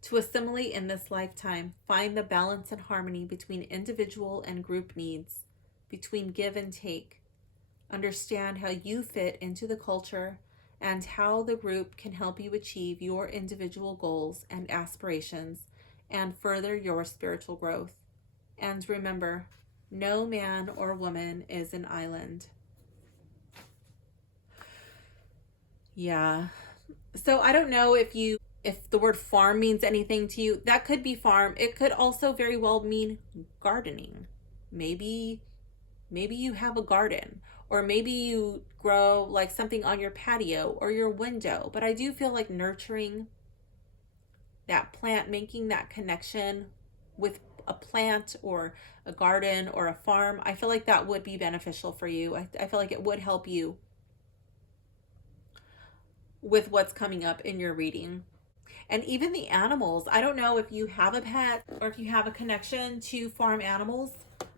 To assimilate in this lifetime, find the balance and harmony between individual and group needs, between give and take. Understand how you fit into the culture and how the group can help you achieve your individual goals and aspirations and further your spiritual growth. And remember, no man or woman is an island. Yeah. So I don't know if the word farm means anything to you. That could be farm. It could also very well mean gardening. Maybe Maybe you have a garden, or maybe you grow like something on your patio or your window. But I do feel like nurturing that plant, making that connection with a plant or a garden or a farm, I feel like that would be beneficial for you. I feel like it would help you with what's coming up in your reading. And even the animals, I don't know if you have a pet or if you have a connection to farm animals,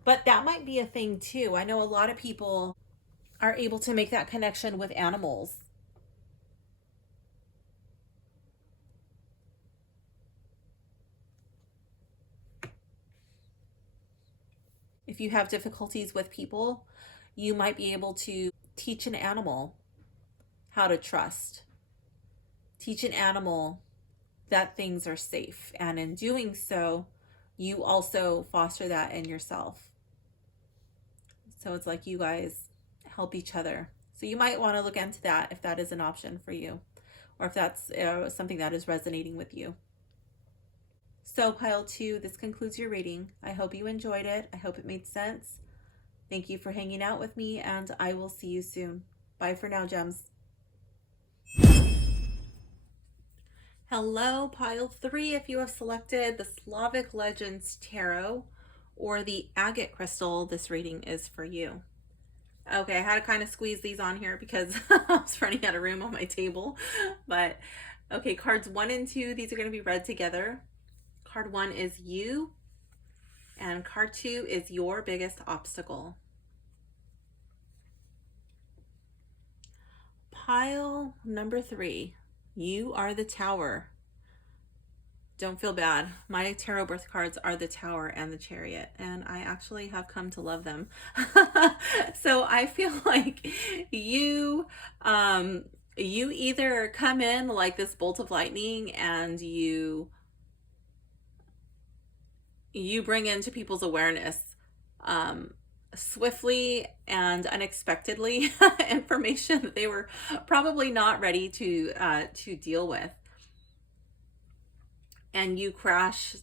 but that might be a thing too. I know a lot of people are able to make that connection with animals. If you have difficulties with people, you might be able to teach an animal how to trust, teach an animal that things are safe. And in doing so, you also foster that in yourself. So it's like you guys help each other. So you might want to look into that if that is an option for you, or if that's something that is resonating with you. So pile 2, this concludes your reading. I hope you enjoyed it. I hope it made sense. Thank you for hanging out with me, and I will see you soon. Bye for now, gems. Hello, pile 3. If you have selected the Slavic Legends Tarot or the agate crystal, this reading is for you. Okay, I had to kind of squeeze these on here because I was running out of room on my table. But okay, cards 1 and 2, these are going to be read together. Card 1 is you, and card 2 is your biggest obstacle. Pile number 3, you are the Tower. Don't feel bad. My tarot birth cards are the Tower and the Chariot, and I actually have come to love them. So I feel like you either come in like this bolt of lightning and you bring into people's awareness swiftly and unexpectedly information that they were probably not ready to deal with. And you crash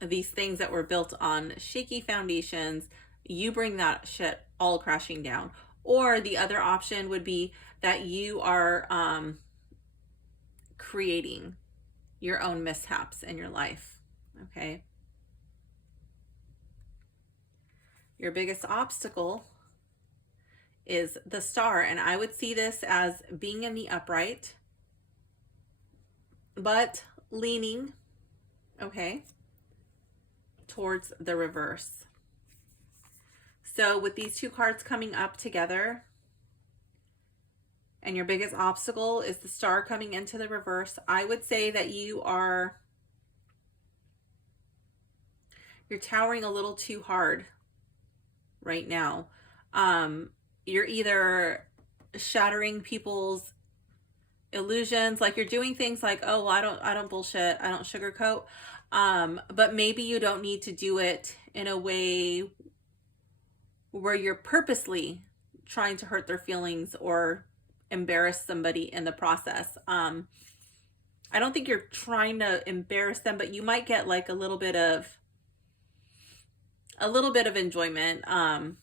these things that were built on shaky foundations. You bring that shit all crashing down. Or the other option would be that you are creating your own mishaps in your life. Okay. Your biggest obstacle is the Star, and I would see this as being in the upright, but leaning, okay, towards the reverse. So with these 2 cards coming up together, and your biggest obstacle is the Star coming into the reverse, I would say that you're towering a little too hard right now. You're either shattering people's illusions, like you're doing things like, oh, I don't bullshit, I don't sugarcoat, but maybe you don't need to do it in a way where you're purposely trying to hurt their feelings or embarrass somebody in the process. I don't think you're trying to embarrass them, but you might get like a little bit of enjoyment out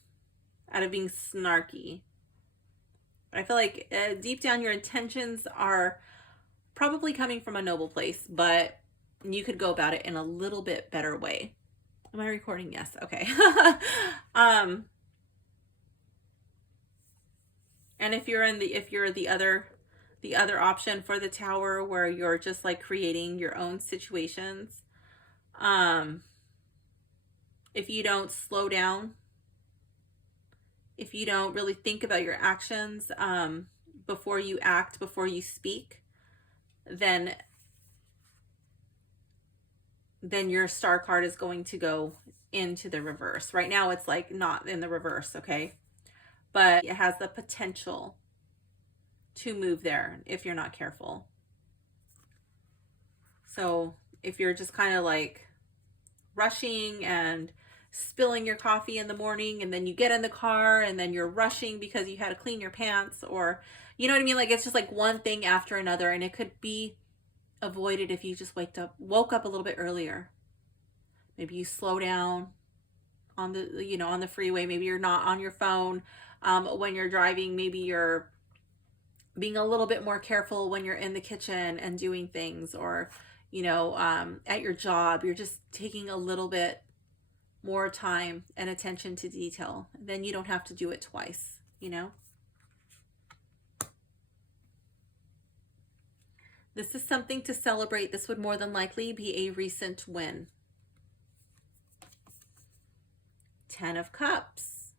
of being snarky. I feel like deep down your intentions are probably coming from a noble place, but you could go about it in a little bit better way. Am I recording? Yes. Okay. And if you're the other option for the Tower, where you're just like creating your own situations, if you don't slow down, if you don't really think about your actions before you act, before you speak, then your Star card is going to go into the reverse. Right now it's like not in the reverse, okay? But it has the potential to move there if you're not careful. So if you're just kind of like rushing and spilling your coffee in the morning, and then you get in the car and then you're rushing because you had to clean your pants, or you know what I mean? Like it's just like one thing after another, and it could be avoided if you just woke up a little bit earlier. Maybe you slow down, on the, you know, on the freeway. Maybe you're not on your phone when you're driving. Maybe you're being a little bit more careful when you're in the kitchen and doing things, or, you know, at your job, you're just taking a little bit more time and attention to detail. Then you don't have to do it twice, you know? This is something to celebrate. This would more than likely be a recent win. 10 of Cups.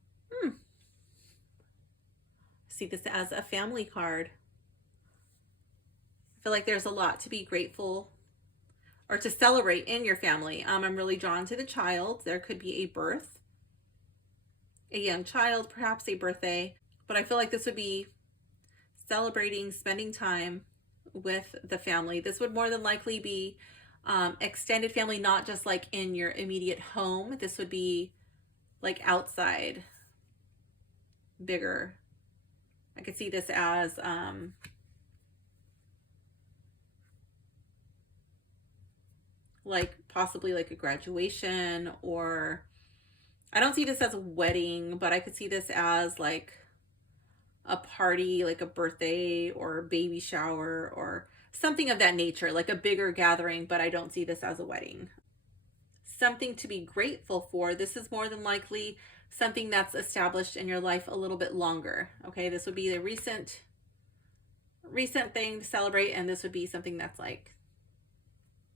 See this as a family card. I feel like there's a lot to be grateful or to celebrate in your family. I'm really drawn to the child. There could be a birth, a young child, perhaps a birthday, but I feel like this would be celebrating, spending time with the family. This would more than likely be extended family, not just like in your immediate home. This would be like outside, bigger. I could see this as like possibly like a graduation, or I don't see this as a wedding, but I could see this as like a party, like a birthday or a baby shower or something of that nature, like a bigger gathering, but I don't see this as a wedding. Something to be grateful for. This is more than likely something that's established in your life a little bit longer. Okay, this would be the recent thing to celebrate, and this would be something that's like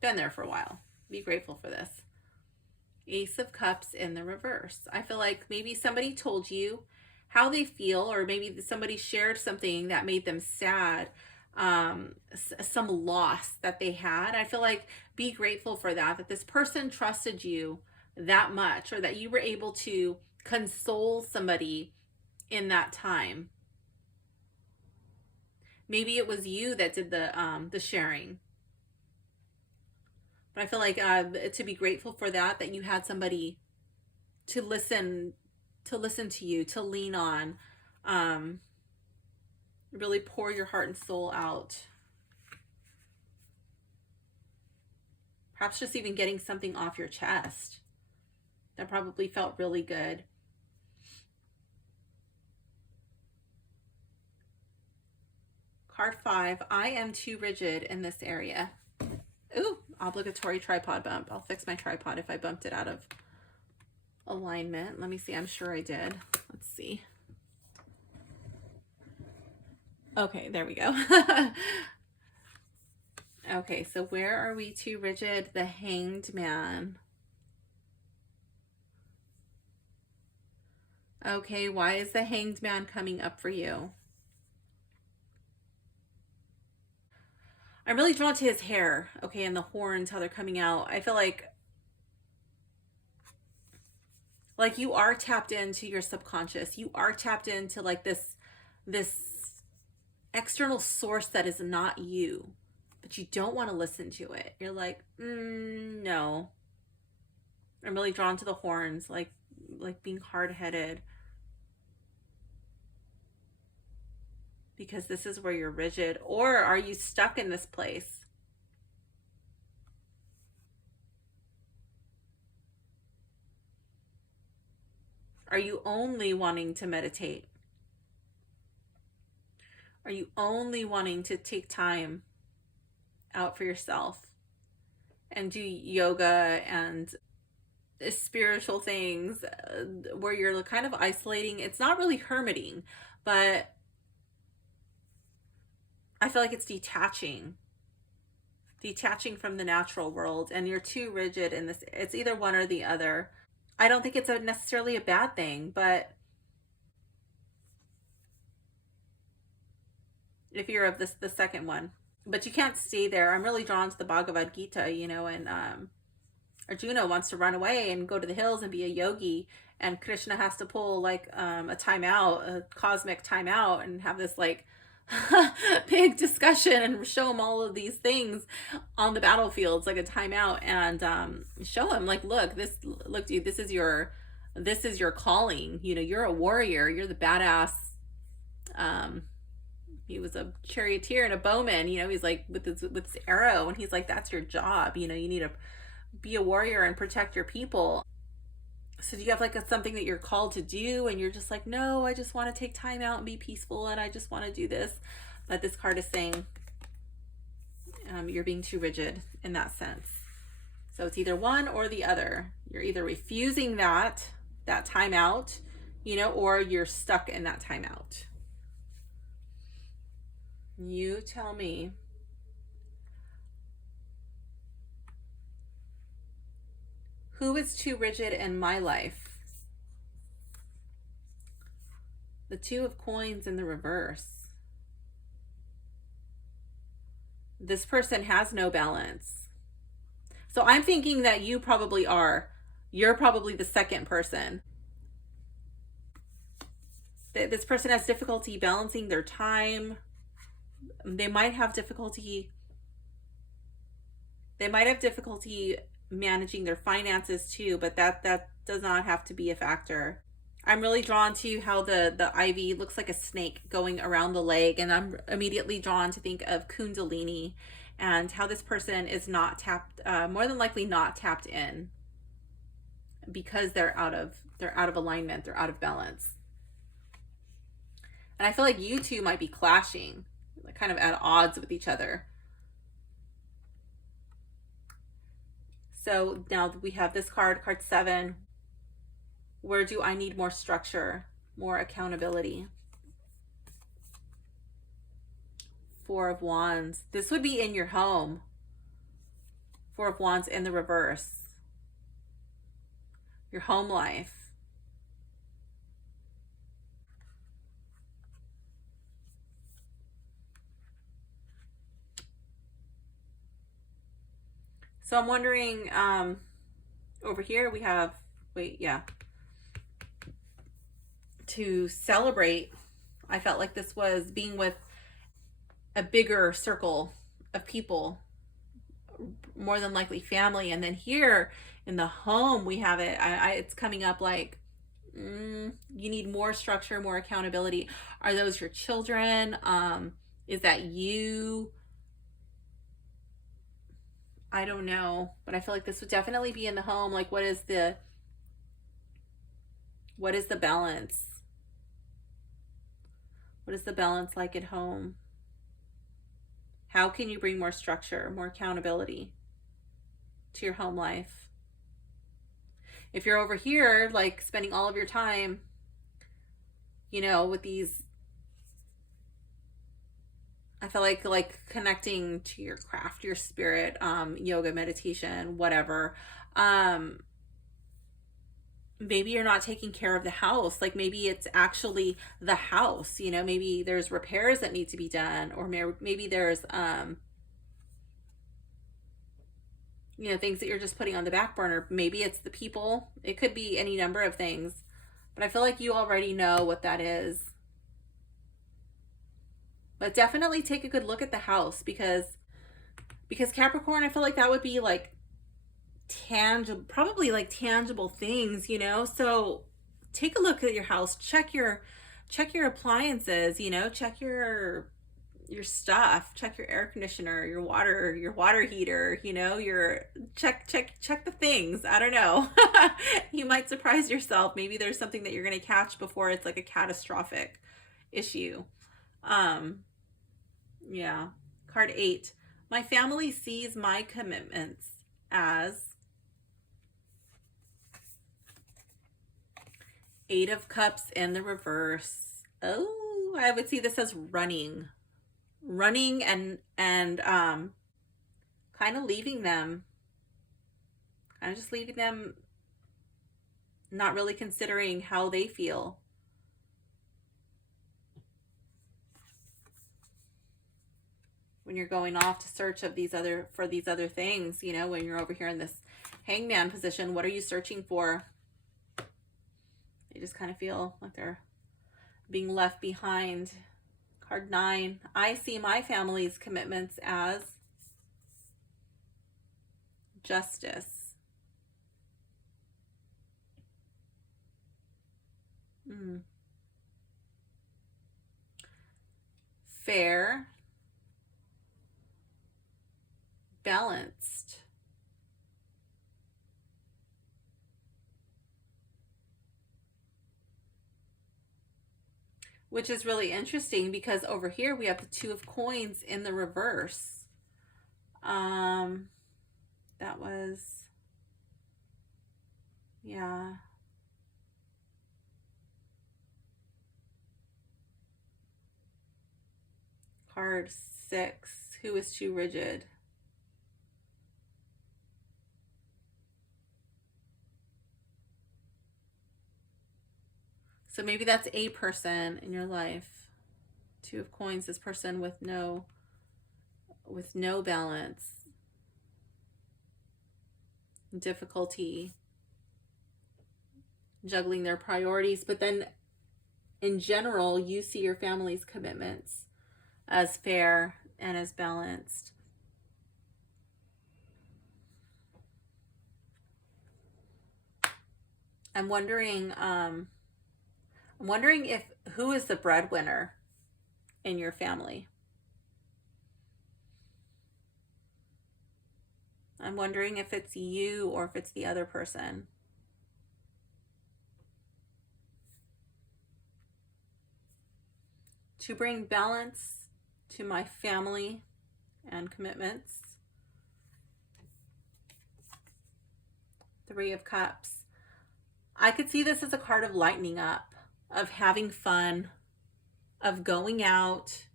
been there for a while. Be grateful for this. Ace of Cups in the reverse. I feel like maybe somebody told you how they feel, or maybe somebody shared something that made them sad, some loss that they had. I feel like be grateful for that this person trusted you that much, or that you were able to console somebody in that time. Maybe it was you that did the sharing. But I feel like to be grateful for that you had somebody to listen to you, to lean on, really pour your heart and soul out. Perhaps just even getting something off your chest. That probably felt really good. Card 5, I am too rigid in this area. Ooh, obligatory tripod bump. I'll fix my tripod if I bumped it out of alignment. Let me see. I'm sure I did. Let's see. Okay, there we go. Okay, so where are we too rigid? The Hanged Man. Okay, why is the Hanged Man coming up for you? I'm really drawn to his hair, okay, and the horns, how they're coming out. I feel like you are tapped into your subconscious. You are tapped into like this external source that is not you, but you don't want to listen to it. You're like, no. I'm really drawn to the horns, like being hard-headed. Because this is where you're rigid. Or are you stuck in this place? Are you only wanting to meditate? Are you only wanting to take time out for yourself and do yoga and spiritual things where you're kind of isolating? It's not really hermiting, but I feel like it's detaching from the natural world, and you're too rigid in this. It's either one or the other. I don't think it's necessarily a bad thing, but if you're of the second one, but you can't stay there. I'm really drawn to the Bhagavad Gita, you know, and Arjuna wants to run away and go to the hills and be a yogi, and Krishna has to pull like a timeout, a cosmic timeout, and have this like big discussion and show him all of these things on the battlefields, like a timeout, and show him like, look, dude, this is your calling. You know, you're a warrior. You're the badass. He was a charioteer and a bowman. You know, he's like with his arrow, and he's like, that's your job. You know, you need to be a warrior and protect your people. So do you have like something that you're called to do and you're just like, no, I just want to take time out and be peaceful and I just want to do this? But this card is saying you're being too rigid in that sense. So it's either one or the other. You're either refusing that time out, you know, or you're stuck in that time out. You tell me. Who is too rigid in my life? The Two of Coins in the reverse. This person has no balance. So I'm thinking that you probably are. You're probably the second person. This person has difficulty balancing their time. They might have difficulty managing their finances too, but that does not have to be a factor. I'm really drawn to how the ivy looks like a snake going around the leg, and I'm immediately drawn to think of Kundalini and how this person is not tapped, more than likely not tapped in, because they're out of alignment, they're out of balance. And I feel like you two might be clashing, like kind of at odds with each other. So now we have this card 7. Where do I need more structure, more accountability? 4 of Wands. This would be in your home. 4 of Wands in the reverse. Your home life. So I'm wondering, over here we have, to celebrate. I felt like this was being with a bigger circle of people, more than likely family. And then here in the home, we have it. It's coming up like, you need more structure, more accountability. Are those your children? Is that you? I don't know, but I feel like this would definitely be in the home. Like, what is the balance? What is the balance like at home? How can you bring more structure, more accountability to your home life? If you're over here, like spending all of your time, you know, with these, I feel like connecting to your craft, your spirit, yoga, meditation, whatever. Maybe you're not taking care of the house. Like maybe it's actually the house, you know, maybe there's repairs that need to be done, or maybe there's, you know, things that you're just putting on the back burner. Maybe it's the people. It could be any number of things, but I feel like you already know what that is. But definitely take a good look at the house, because Capricorn, I feel like that would be like tangible, probably like tangible things, you know? So take a look at your house, check your appliances, you know, check your stuff, check your air conditioner, your water heater, you know, check the things. I don't know. You might surprise yourself. Maybe there's something that you're going to catch before it's like a catastrophic issue. Yeah. Card 8. My family sees my commitments as 8 of Cups in the reverse. Oh, I would see this as running and kind of leaving them, just leaving them, not really considering how they feel. When you're going off to search of these other things, you know, when you're over here in this hangman position, what are you searching for? They just kind of feel like they're being left behind. Card 9. I see my family's commitments as justice. Fair. Balanced. which is really interesting because over here we have the Two of Coins in the reverse. That was, yeah. Card 6, who is too rigid? So maybe that's a person in your life. Two of Coins, this person with no balance, difficulty juggling their priorities, but then in general, you see your family's commitments as fair and as balanced. I'm wondering if who is the breadwinner in your family. I'm wondering if it's you or if it's the other person. To bring balance to my family and commitments. Three of Cups. I could see this as a card of lightening up, of having fun, of going out.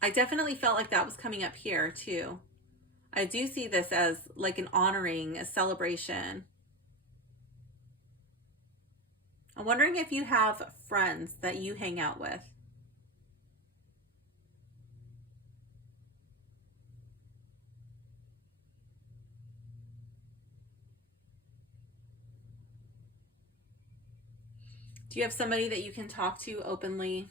I definitely felt like that was coming up here too. I do see this as like an honoring, a celebration. I'm wondering if you have friends that you hang out with. Do you have somebody that you can talk to openly?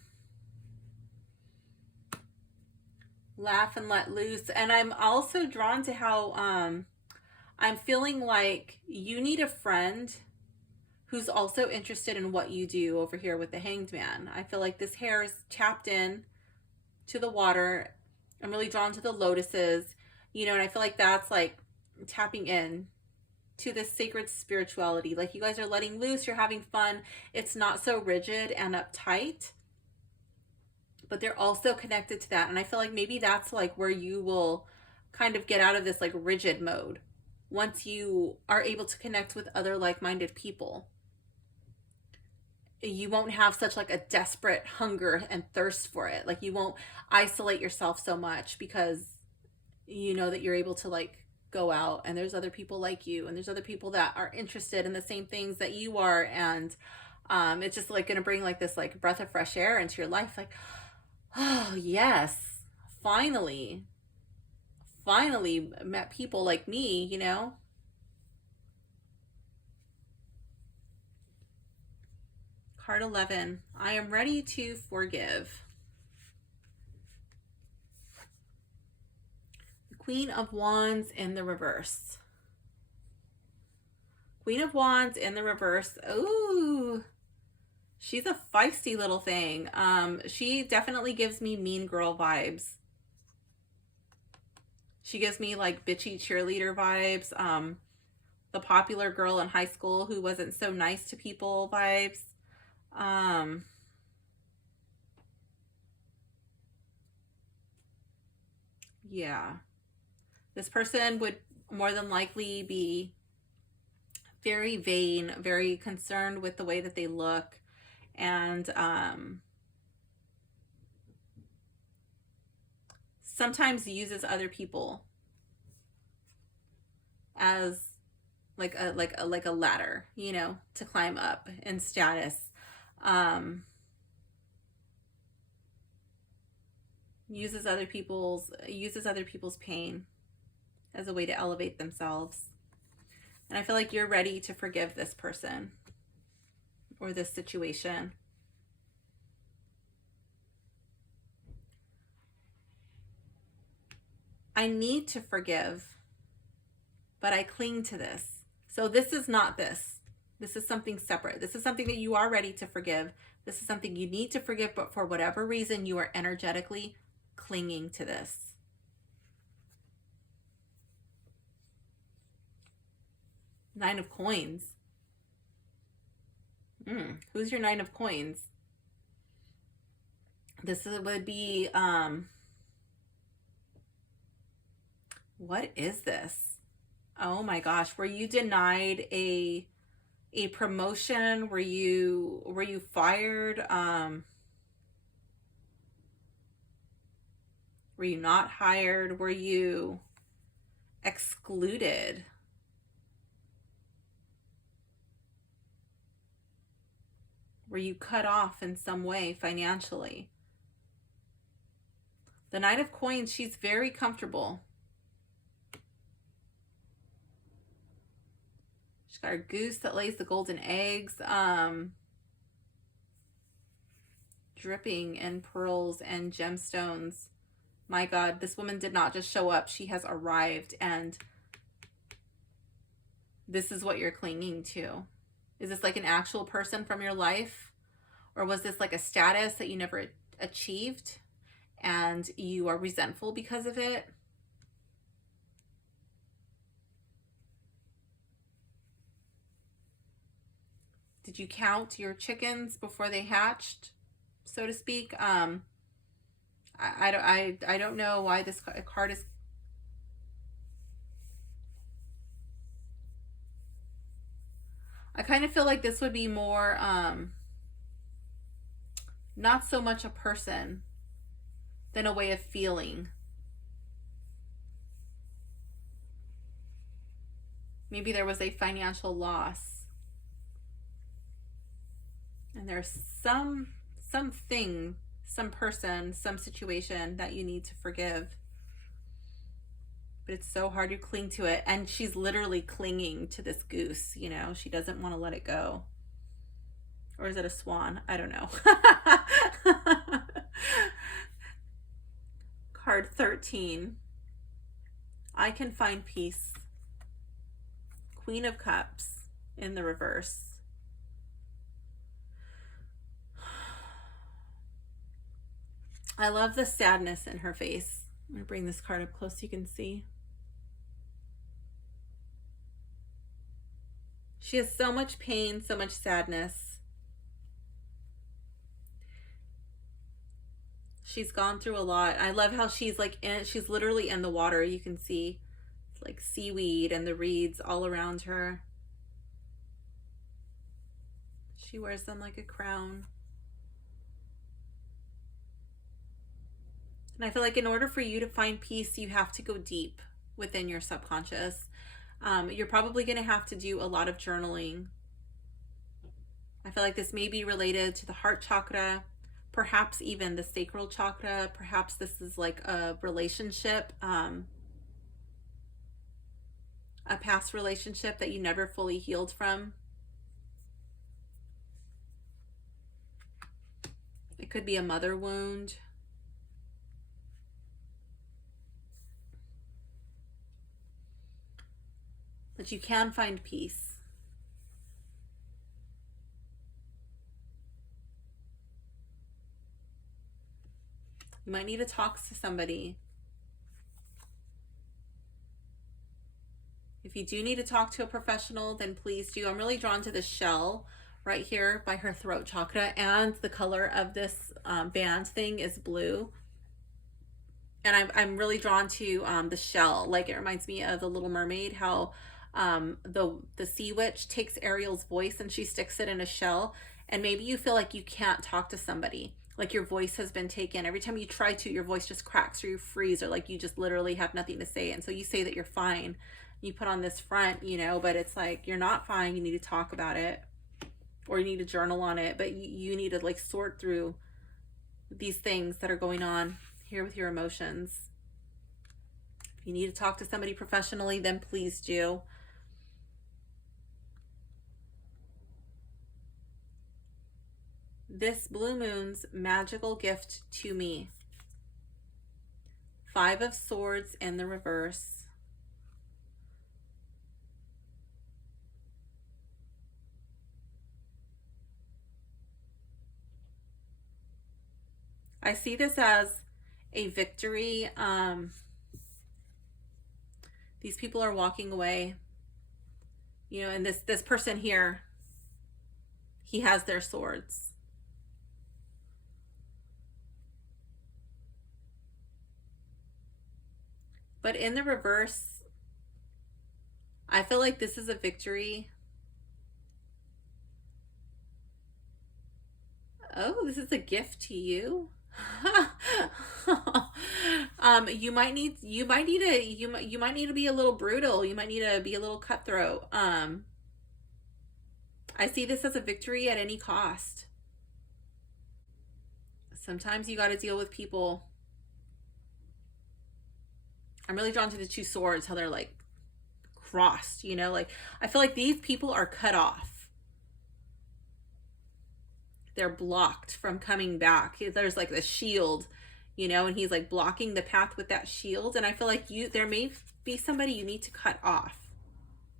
Laugh and let loose. And I'm also drawn to how I'm feeling like you need a friend who's also interested in what you do over here with the Hanged Man. I feel like this hair is tapped in to the water. I'm really drawn to the lotuses, you know, and I feel like that's like tapping in to this sacred spirituality. Like you guys are letting loose, you're having fun. It's not so rigid and uptight, but they're also connected to that. And I feel like maybe that's like where you will kind of get out of this like rigid mode once you are able to connect with other like-minded people. You won't have such like a desperate hunger and thirst for it. Like you won't isolate yourself so much because you know that you're able to like go out and there's other people like you and there's other people that are interested in the same things that you are. And it's just like going to bring like this like breath of fresh air into your life. Like, oh yes, finally met people like me, you know? Card 11, I am ready to forgive. The Queen of Wands in the reverse. Queen of Wands in the reverse. Ooh, she's a feisty little thing. She definitely gives me mean girl vibes. She gives me like bitchy cheerleader vibes. The popular girl in high school who wasn't so nice to people vibes. Yeah, this person would more than likely be very vain, very concerned with the way that they look, and sometimes uses other people as like a ladder, you know, to climb up in status. Uses other people's pain as a way to elevate themselves. And I feel like you're ready to forgive this person or this situation. I need to forgive, but I cling to this. So this is not this. This is something separate. This is something that you are ready to forgive. This is something you need to forgive, but for whatever reason, you are energetically clinging to this. Nine of Coins. Who's your Nine of Coins? Would be, what is this? Oh my gosh, were you denied a promotion? Were you fired? Were you not hired? Were you excluded? Were you cut off in some way financially? The Knight of Coins, she's very comfortable. She's got her goose that lays the golden eggs, dripping in pearls and gemstones. My God, this woman did not just show up. She has arrived, and this is what you're clinging to. Is this like an actual person from your life? Or was this like a status that you never achieved and you are resentful because of it? Did you count your chickens before they hatched, so to speak? I don't know why this card is. I kind of feel like this would be more, not so much a person than a way of feeling. Maybe there was a financial loss, and there's something, some person, some situation that you need to forgive. But it's so hard to cling to it. And she's literally clinging to this goose, you know. She doesn't want to let it go. Or is it a swan? I don't know. Card 13. I can find peace. Queen of Cups in the reverse. I love the sadness in her face. I'm going to bring this card up close so you can see. She has so much pain, so much sadness. She's gone through a lot. I love how she's like she's literally in the water. You can see like seaweed and the reeds all around her. She wears them like a crown. And I feel like in order for you to find peace, you have to go deep within your subconscious. You're probably going to have to do a lot of journaling. I feel like this may be related to the heart chakra, perhaps even the sacral chakra. Perhaps this is like a relationship, a past relationship that you never fully healed from. It could be a mother wound. But you can find peace. You might need to talk to somebody. If you do need to talk to a professional, then please do. I'm really drawn to the shell right here by her throat chakra, and the color of this band thing is blue. And I'm really drawn to the shell. Like, it reminds me of the Little Mermaid, how the sea witch takes Ariel's voice and she sticks it in a shell. And maybe you feel like you can't talk to somebody, like your voice has been taken. Every time you try to, your voice just cracks or you freeze, or like you just literally have nothing to say. And so you say that you're fine, you put on this front, you know, but it's like you're not fine. You need to talk about it, or you need to journal on it. But you need to like sort through these things that are going on here with your emotions. If you need to talk to somebody professionally, then please do. This blue moon's magical gift to me. 5 of Swords in the reverse. I see this as a victory. These people are walking away, you know, and this person here, he has their swords. But in the reverse, I feel like this is a victory. Oh, this is a gift to you. You might need to be a little brutal. You might need to be a little cutthroat. I see this as a victory at any cost. Sometimes you got to deal with people. I'm really drawn to the two swords, how they're like crossed, you know, like I feel like these people are cut off. They're blocked from coming back. There's like a shield, you know, and he's like blocking the path with that shield. And I feel like there may be somebody you need to cut off.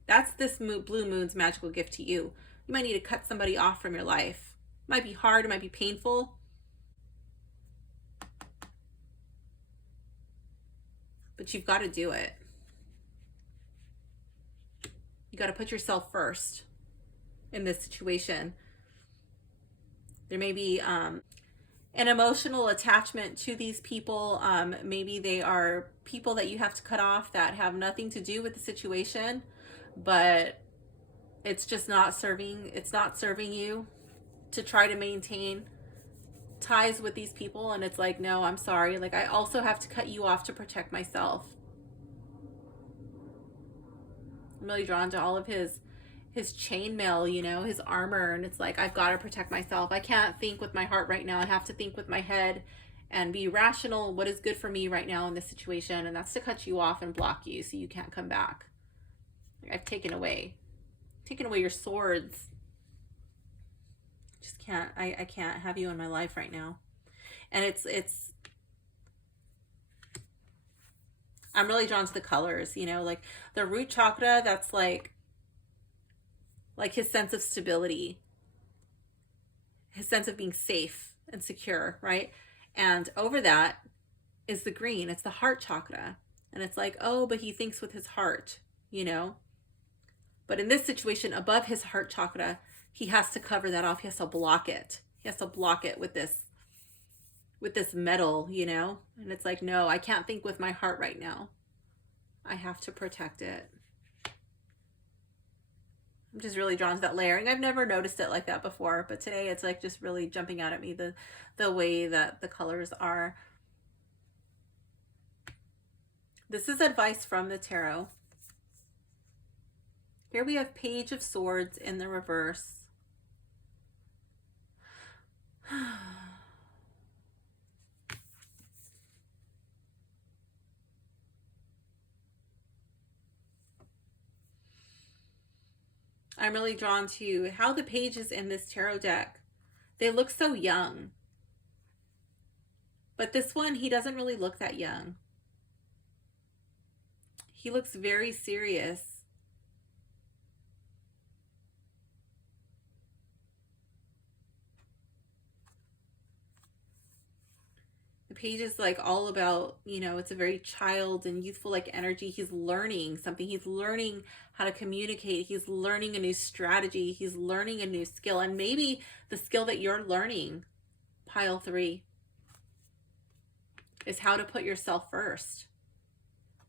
That's this blue moon's magical gift to you. You might need to cut somebody off from your life. It might be hard, it might be painful. But you've got to do it. You got to put yourself first in this situation. There may be an emotional attachment to these people. Maybe they are people that you have to cut off that have nothing to do with the situation, but it's just not serving. It's not serving you to try to maintain ties with these people. And it's like, no, I'm sorry. Like, I also have to cut you off to protect myself. I'm really drawn to all of his chainmail, you know, his armor, and it's like, I've got to protect myself. I can't think with my heart right now. I have to think with my head and be rational. What is good for me right now in this situation? And that's to cut you off and block you so you can't come back. I've taken away your swords. Just can't. I can't have you in my life right now. And it's I'm really drawn to the colors, you know, like the root chakra, that's like his sense of stability, his sense of being safe and secure, right? And over that is the green. It's the heart chakra. And it's like, oh, but he thinks with his heart, you know? But in this situation, above his heart chakra, he has to cover that off. He has to block it. He has to block it with this metal, you know? And it's like, no, I can't think with my heart right now. I have to protect it. I'm just really drawn to that layering. I've never noticed it like that before, but today it's like just really jumping out at me, the way that the colors are. This is advice from the tarot. Here we have Page of Swords in the reverse. I'm really drawn to how the pages in this tarot deck, they look so young. But this one, he doesn't really look that young. He looks very serious. The page is like all about, you know, it's a very child and youthful like energy. He's learning something. He's learning how to communicate. He's learning a new strategy. He's learning a new skill. And maybe the skill that you're learning, pile 3, is how to put yourself first.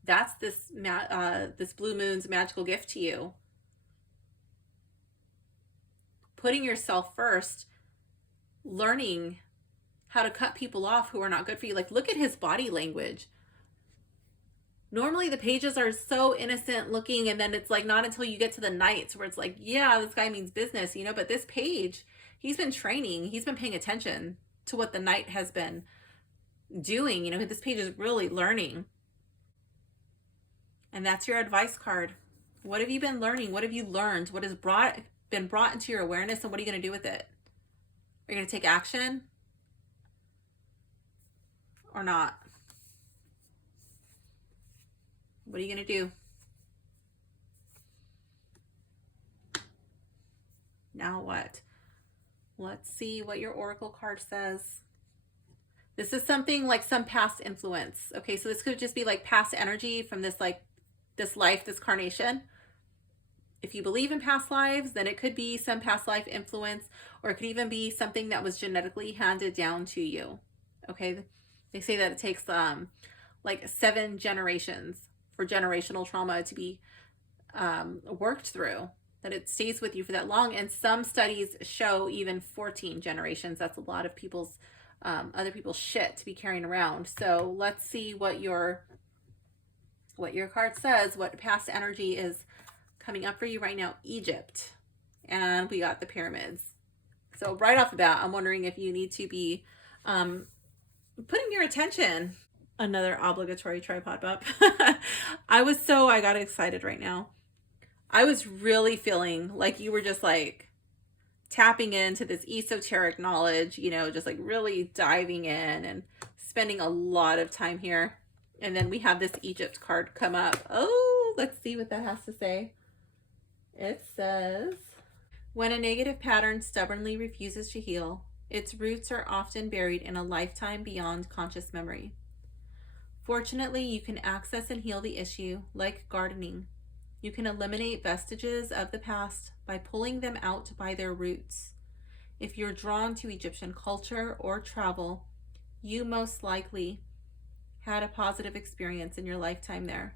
That's this blue moon's magical gift to you. Putting yourself first, learning how to cut people off who are not good for you. Like, look at his body language. Normally the pages are so innocent looking, and then it's like not until you get to the knights where it's like, yeah, this guy means business, you know. But this page, he's been training, he's been paying attention to what the knight has been doing. You know, this page is really learning. And that's your advice card. What have you been learning? What have you learned? What has been brought into your awareness, and what are you going to do with it? Are you going to take action or not? What are you going to do? Now what? Let's see what your oracle card says. This is something like some past influence. Okay, so this could just be like past energy from this, like this life, this carnation. If you believe in past lives, then it could be some past life influence, or it could even be something that was genetically handed down to you. Okay, they say that it takes like 7 generations for generational trauma to be worked through, that it stays with you for that long. And some studies show even 14 generations. That's a lot of people's other people's shit to be carrying around. So let's see what your card says, what past energy is coming up for you right now. Egypt. And we got the pyramids. So right off the bat, I'm wondering if you need to be putting your attention. Another obligatory tripod bump. I got excited right now. I was really feeling like you were just like tapping into this esoteric knowledge, you know, just like really diving in and spending a lot of time here. And then we have this Egypt card come up. Oh, let's see what that has to say. It says, when a negative pattern stubbornly refuses to heal, its roots are often buried in a lifetime beyond conscious memory. Fortunately, you can access and heal the issue like gardening. You can eliminate vestiges of the past by pulling them out by their roots. If you're drawn to Egyptian culture or travel, you most likely had a positive experience in your lifetime there.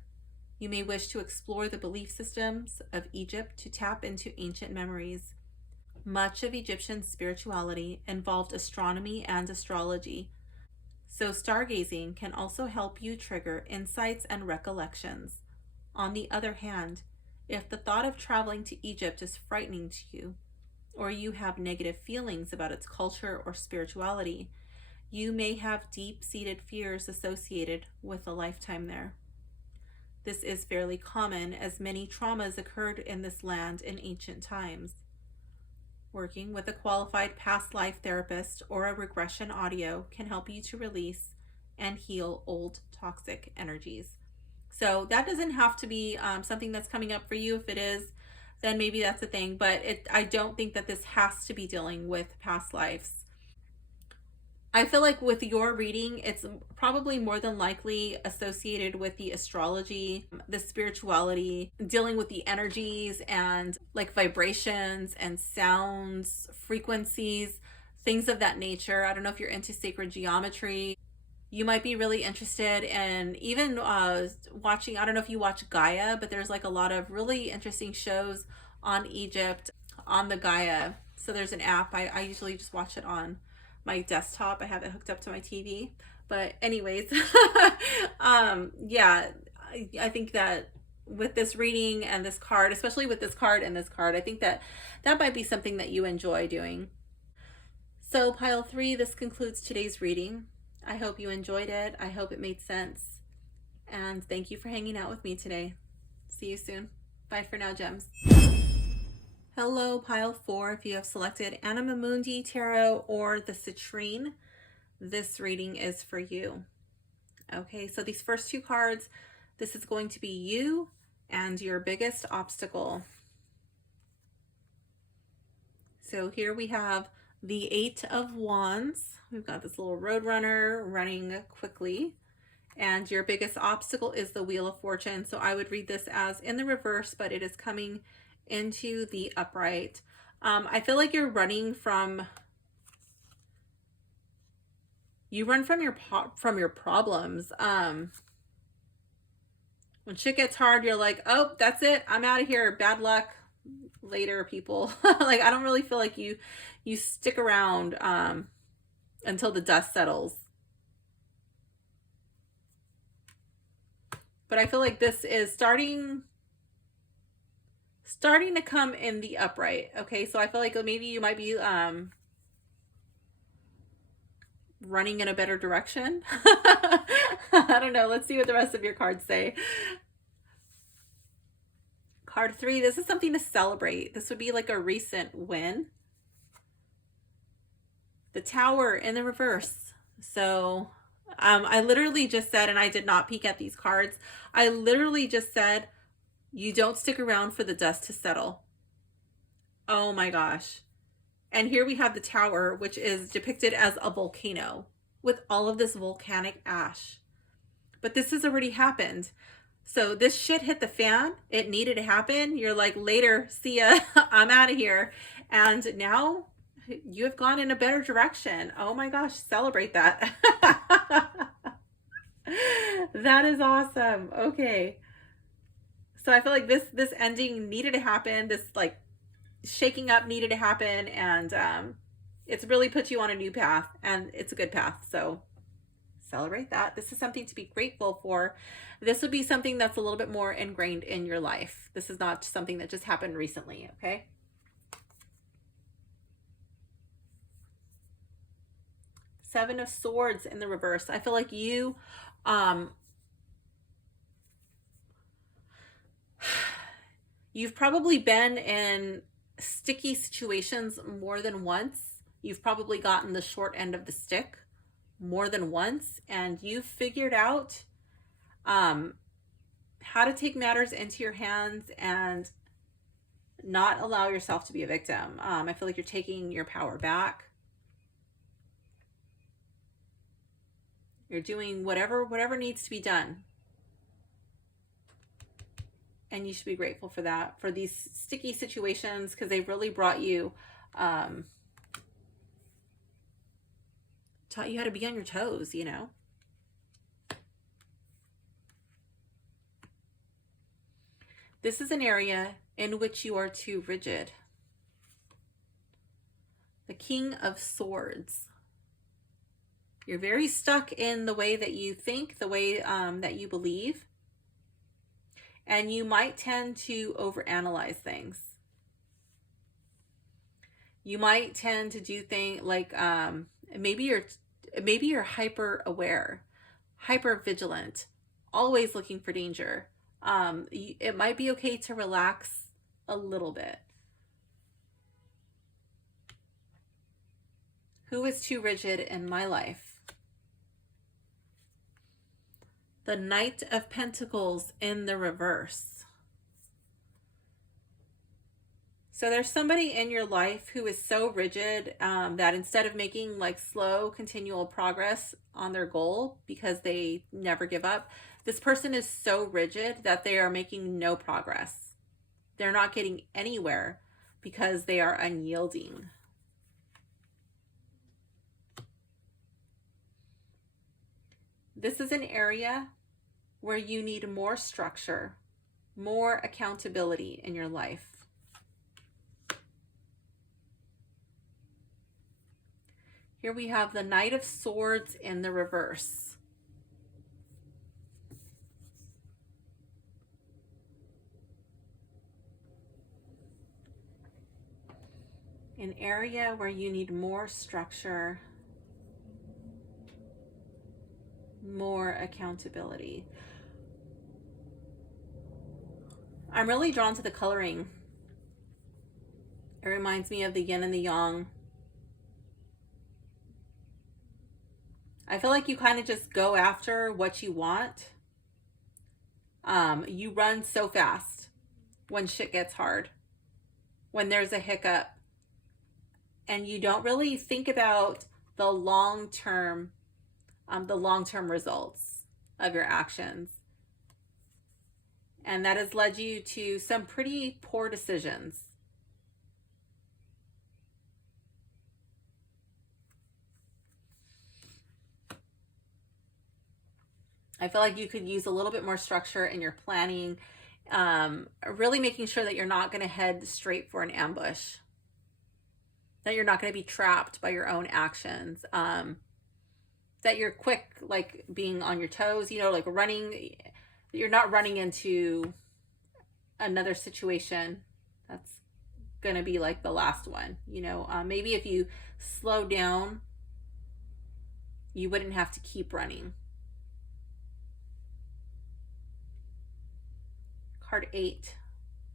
You may wish to explore the belief systems of Egypt to tap into ancient memories. Much of Egyptian spirituality involved astronomy and astrology, so stargazing can also help you trigger insights and recollections. On the other hand, if the thought of traveling to Egypt is frightening to you, or you have negative feelings about its culture or spirituality, you may have deep-seated fears associated with a lifetime there. This is fairly common, as many traumas occurred in this land in ancient times. Working with a qualified past life therapist or a regression audio can help you to release and heal old toxic energies. So that doesn't have to be something that's coming up for you. If it is, then maybe that's a thing. But I don't think that this has to be dealing with past lives. I feel like with your reading, it's probably more than likely associated with the astrology, the spirituality, dealing with the energies and like vibrations and sounds, frequencies, things of that nature. I don't know if you're into sacred geometry. You might be really interested in even watching, I don't know if you watch Gaia, but there's like a lot of really interesting shows on Egypt on the Gaia. So there's an app. I usually just watch it on my desktop. I have it hooked up to my TV. But anyways, yeah, I think that with this reading and this card, especially with this card and this card, I think that that might be something that you enjoy doing. So pile 3, this concludes today's reading. I hope you enjoyed it. I hope it made sense. And thank you for hanging out with me today. See you soon. Bye for now, gems. Hello, pile 4. If you have selected Anima Mundi Tarot or the Citrine, this reading is for you. Okay, so these first 2 cards, this is going to be you and your biggest obstacle. So here we have the 8 of Wands. We've got this little roadrunner running quickly. And your biggest obstacle is the Wheel of Fortune. So I would read this as in the reverse, but it is coming into the upright. I feel like you're running from, you run from your problems. When shit gets hard, you're like, oh, that's it. I'm out of here. Bad luck. Later, people. Like, I don't really feel like you stick around until the dust settles. But I feel like this is starting to come in the upright. Okay, so I feel like maybe you might be running in a better direction. I don't know. Let's see what the rest of your cards say. Card 3, this is something to celebrate. This would be like a recent win. The Tower in the reverse. So I literally just said, and I did not peek at these cards, I literally just said, you don't stick around for the dust to settle. Oh my gosh. And here we have the Tower, which is depicted as a volcano with all of this volcanic ash. But this has already happened. So this shit hit the fan. It needed to happen. You're like, later, see ya. I'm out of here. And now you have gone in a better direction. Oh my gosh, celebrate that. That is awesome. Okay. So I feel like this ending needed to happen. This like shaking up needed to happen, and it's really put you on a new path, and it's a good path. So celebrate that. This is something to be grateful for. This would be something that's a little bit more ingrained in your life. This is not something that just happened recently, okay? Seven of Swords in the reverse. I feel like you you've probably been in sticky situations more than once. You've probably gotten the short end of the stick more than once, and you've figured out how to take matters into your hands and not allow yourself to be a victim. I feel like you're taking your power back. You're doing whatever needs to be done. And you should be grateful for that, for these sticky situations, because they've really brought you, taught you how to be on your toes, you know? This is an area in which you are too rigid. The King of Swords. You're very stuck in the way that you think, the way that you believe. And you might tend to overanalyze things. You might tend to do things like maybe you're hyper aware, hyper vigilant, always looking for danger. It might be okay to relax a little bit. Who is too rigid in my life? The Knight of Pentacles in the reverse. So there's somebody in your life who is so rigid that instead of making like slow, continual progress on their goal because they never give up, this person is so rigid that they are making no progress. They're not getting anywhere because they are unyielding. This is an area where you need more structure, more accountability in your life. Here we have the Knight of Swords in the reverse. An area where you need more structure, more accountability. I'm really drawn to the coloring. It reminds me of the yin and the yang. I feel like you kind of just go after what you want. You run so fast when shit gets hard, when there's a hiccup, and you don't really think about the long-term results of your actions. And that has led you to some pretty poor decisions. I feel like you could use a little bit more structure in your planning, really making sure that you're not going to head straight for an ambush, that you're not going to be trapped by your own actions, that you're quick, like being on your toes, you know, like running. You're not running into another situation that's going to be like the last one, you know. Maybe if you slow down, you wouldn't have to keep running. Card 8.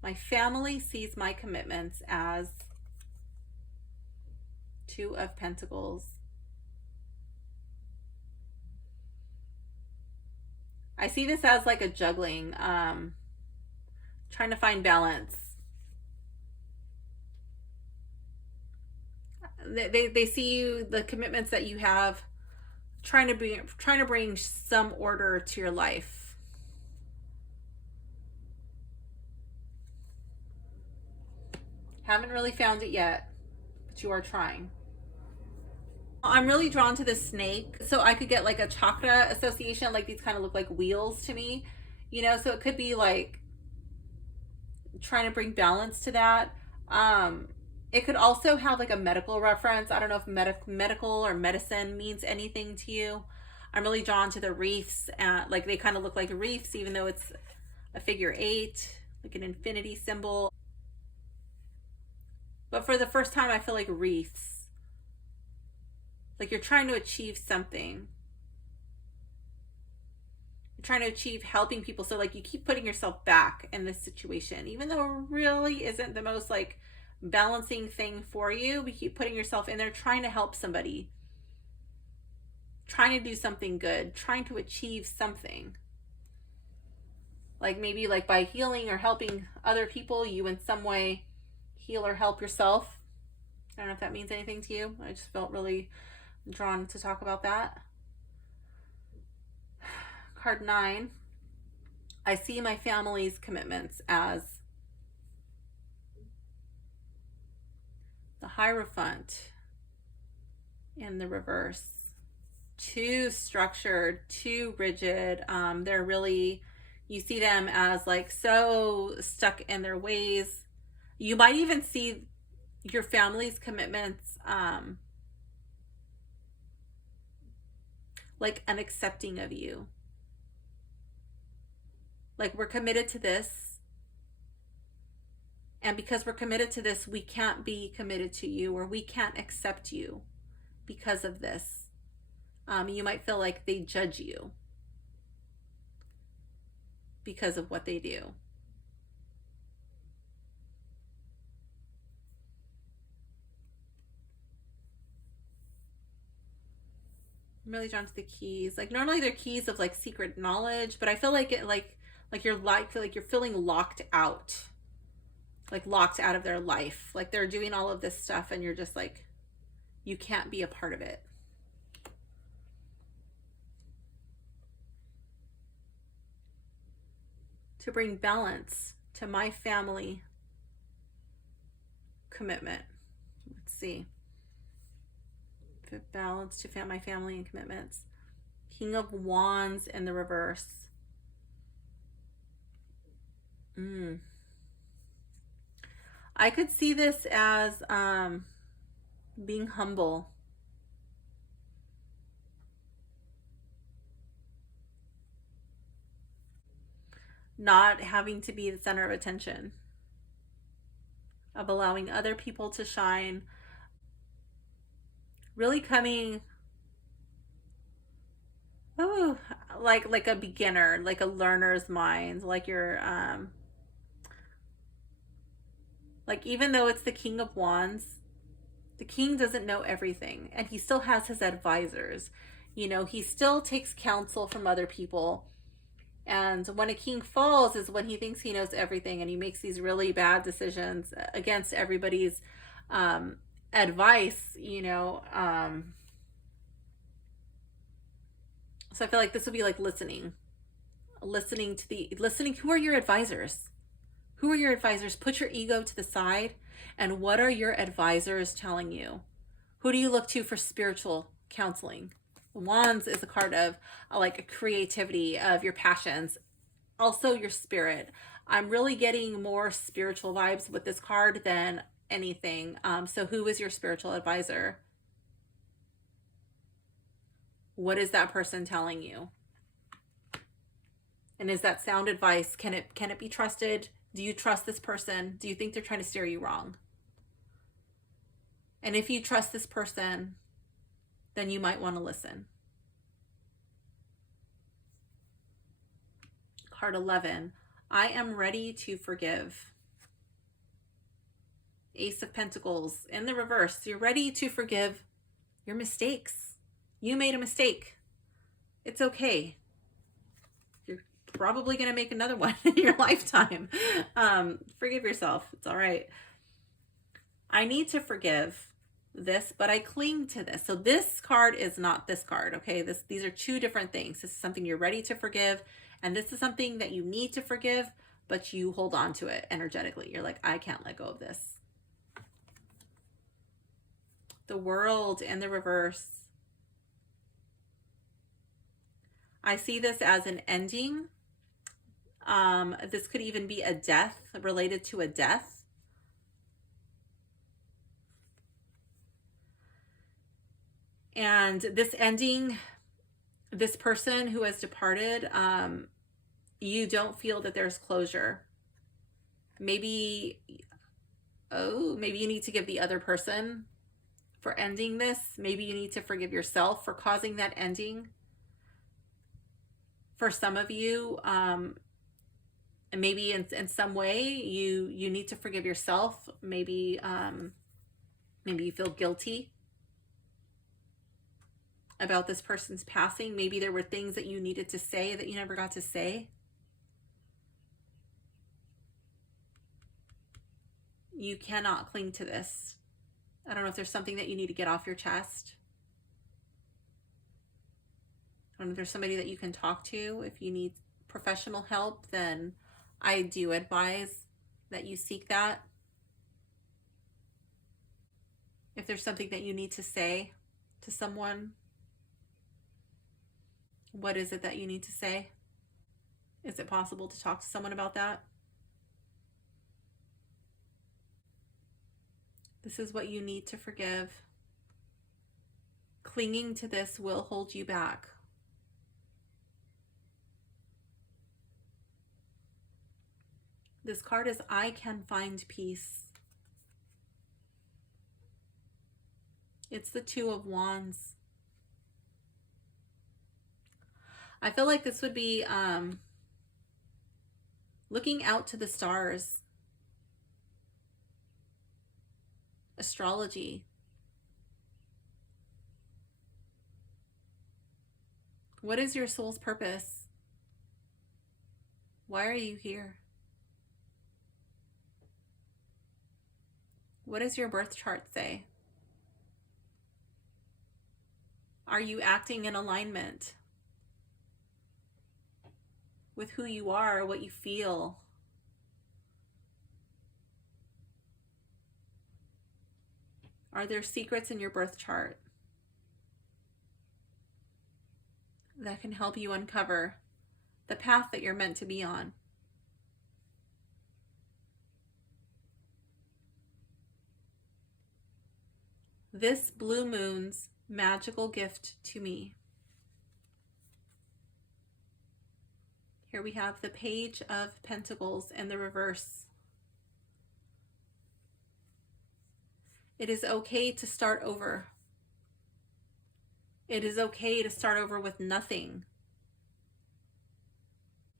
My family sees my commitments as Two of Pentacles. I see this as like a juggling, trying to find balance. They see you, the commitments that you have, trying to bring some order to your life. Haven't really found it yet, but you are trying. I'm really drawn to the snake. So I could get like a chakra association. Like these kind of look like wheels to me, you know, so it could be like trying to bring balance to that. It could also have like a medical reference. I don't know if medical or medicine means anything to you. I'm really drawn to the wreaths. Like they kind of look like wreaths, even though it's a figure 8, like an infinity symbol. But for the first time, I feel like wreaths. Like you're trying to achieve something. You're trying to achieve helping people. So like you keep putting yourself back in this situation, even though it really isn't the most like balancing thing for you. We keep putting yourself in there, trying to help somebody, trying to do something good, trying to achieve something. Like maybe like by healing or helping other people, you in some way heal or help yourself. I don't know if that means anything to you. I just felt really drawn to talk about that. Card 9. I see my family's commitments as the Hierophant in the reverse. Too structured, too rigid. They're really, you see them as like so stuck in their ways. You might even see your family's commitments like unaccepting of you. Like we're committed to this, and because we're committed to this, we can't be committed to you, or we can't accept you because of this. You might feel like they judge you because of what they do. I'm really drawn to the keys. Like normally they're keys of like secret knowledge, but I feel like it like you're like feel like you're feeling locked out. Like locked out of their life. Like they're doing all of this stuff and you're just like, you can't be a part of it. To bring balance to my family commitment. Let's see. Balance to my family and commitments. King of Wands in the reverse. I could see this as being humble. Not having to be the center of attention. Of allowing other people to shine. Really coming, oh, like a beginner, like a learner's mind, like you're like even though it's the King of Wands, the king doesn't know everything, and he still has his advisors. You know, he still takes counsel from other people. And when a king falls is when he thinks he knows everything, and he makes these really bad decisions against everybody's advice, you know. So I feel like this would be like listening who are your advisors? Who are your advisors? Put your ego to the side, and what are your advisors telling you? Who do you look to for spiritual counseling? Wands is a card of like creativity, of your passions, also your spirit. I'm really getting more spiritual vibes with this card than anything. So who is your spiritual advisor? What is that person telling you? And is that sound advice? Can it be trusted? Do you trust this person? Do you think they're trying to steer you wrong? And if you trust this person, then you might want to listen. Card 11. I am ready to forgive. Ace of Pentacles in the reverse. You're ready to forgive your mistakes. You made a mistake. It's okay. You're probably going to make another one in your lifetime. Forgive yourself. It's all right. I need to forgive this, but I cling to this. So this card is not this card, okay? These are two different things. This is something you're ready to forgive, and this is something that you need to forgive, but you hold on to it energetically. You're like, I can't let go of this. The World and the reverse. I see this as an ending. This could even be a death, related to a death. And this ending, this person who has departed, you don't feel that there's closure. Maybe you need to give the other person for ending this. Maybe you need to forgive yourself for causing that ending. For some of you, maybe in some way you need to forgive yourself. Maybe you feel guilty about this person's passing. Maybe there were things that you needed to say that you never got to say. You cannot cling to this. I don't know if there's something that you need to get off your chest. I don't know if there's somebody that you can talk to. If you need professional help, then I do advise that you seek that. If there's something that you need to say to someone, what is it that you need to say? Is it possible to talk to someone about that? This is what you need to forgive. Clinging to this will hold you back. This card is I can find peace. It's the Two of Wands. I feel like this would be looking out to the stars. Astrology. What is your soul's purpose? Why are you here? What does your birth chart say? Are you acting in alignment with who you are, what you feel? Are there secrets in your birth chart that can help you uncover the path that you're meant to be on? This blue moon's magical gift to me. Here we have the Page of Pentacles and the reverse. It is okay to start over. It is okay to start over with nothing.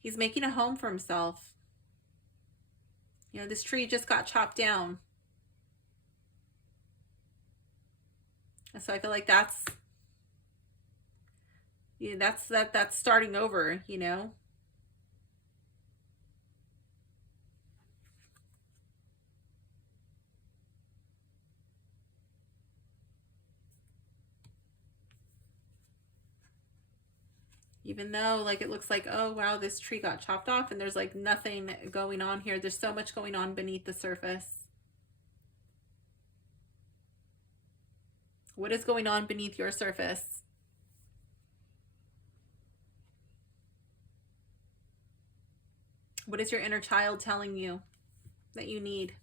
He's making a home for himself. You know, this tree just got chopped down. So I feel like that's starting over, you know. Even though like it looks like, oh wow, this tree got chopped off and there's like nothing going on here. There's so much going on beneath the surface. What is going on beneath your surface? What is your inner child telling you that you need?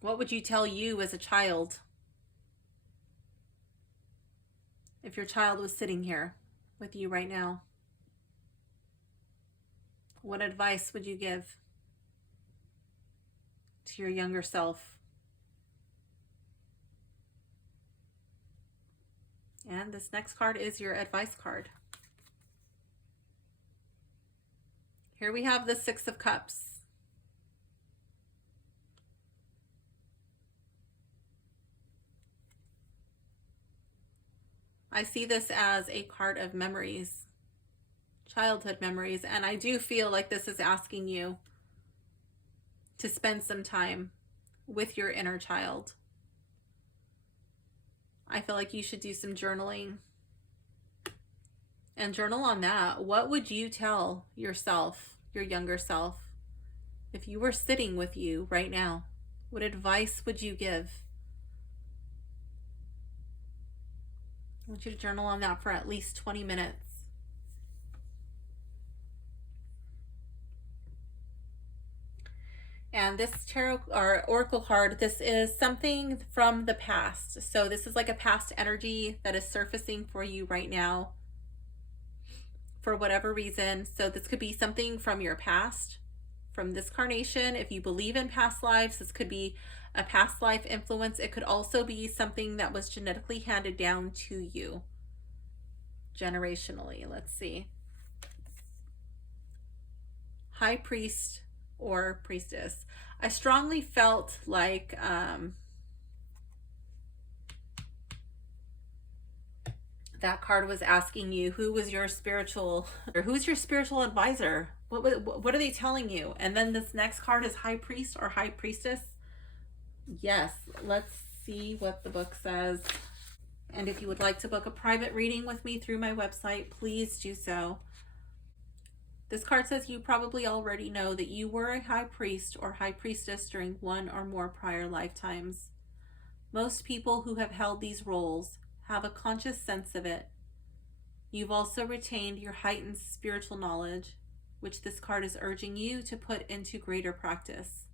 What would you tell you as a child if your child was sitting here with you right now? What advice would you give to your younger self? And this next card is your advice card. Here we have the Six of Cups. I see this as a card of memories, childhood memories, and I do feel like this is asking you to spend some time with your inner child. I feel like you should do some journaling and journal on that. What would you tell yourself, your younger self, if you were sitting with you right now? What advice would you give? I want you to journal on that for at least 20 minutes. And this tarot or oracle card, this is something from the past. So this is like a past energy that is surfacing for you right now for whatever reason. So this could be something from your past, from this carnation. If you believe in past lives, this could be a past life influence. It could also be something that was genetically handed down to you generationally. Let's see. High priest or priestess. I strongly felt like that card was asking you who was your spiritual, or who's your spiritual advisor? What are they telling you? And then this next card is high priest or high priestess. Yes, let's see what the book says. And if you would like to book a private reading with me through my website, please do so. This card says you probably already know that you were a high priest or high priestess during one or more prior lifetimes. Most people who have held these roles have a conscious sense of it. You've also retained your heightened spiritual knowledge, which this card is urging you to put into greater practice.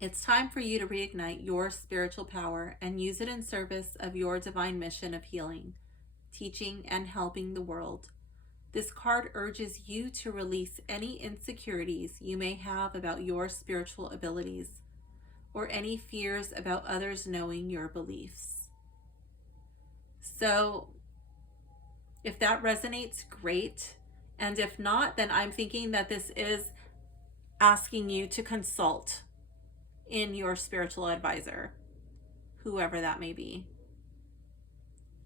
It's time for you to reignite your spiritual power and use it in service of your divine mission of healing, teaching, and helping the world. This card urges you to release any insecurities you may have about your spiritual abilities or any fears about others knowing your beliefs. So if that resonates, great. And if not, then I'm thinking that this is asking you to consult in your spiritual advisor, whoever that may be.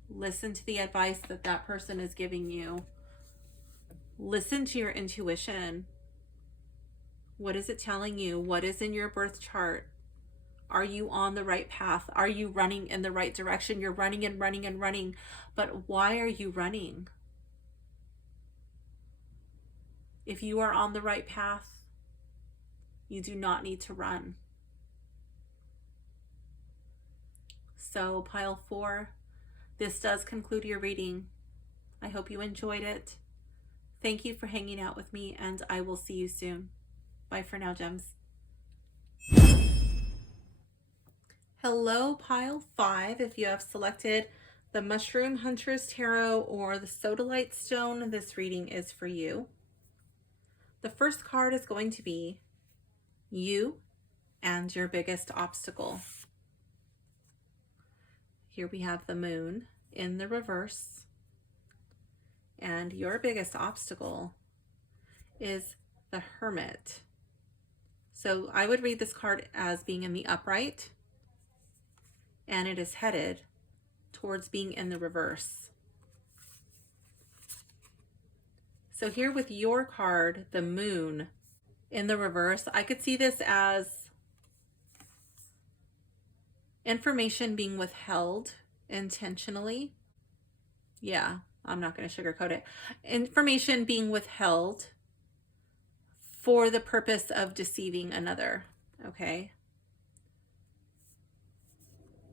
Listen to the advice that that person is giving you. Listen to your intuition. What is it telling you? What is in your birth chart? Are you on the right path? Are you running in the right direction? You're running and running and running, but why are you running? If you are on the right path, you do not need to run. So pile 4, this does conclude your reading. I hope you enjoyed it. Thank you for hanging out with me, and I will see you soon. Bye for now, gems. Hello, pile 5. If you have selected the Mushroom Hunter's Tarot or the Sodalite Stone, this reading is for you. The first card is going to be you and your biggest obstacle. Here we have the moon in the reverse. And your biggest obstacle is the Hermit. So I would read this card as being in the upright, and it is headed towards being in the reverse. So here with your card, the moon in the reverse, I could see this as information being withheld intentionally. Yeah, I'm not going to sugarcoat it. Information being withheld for the purpose of deceiving another, okay?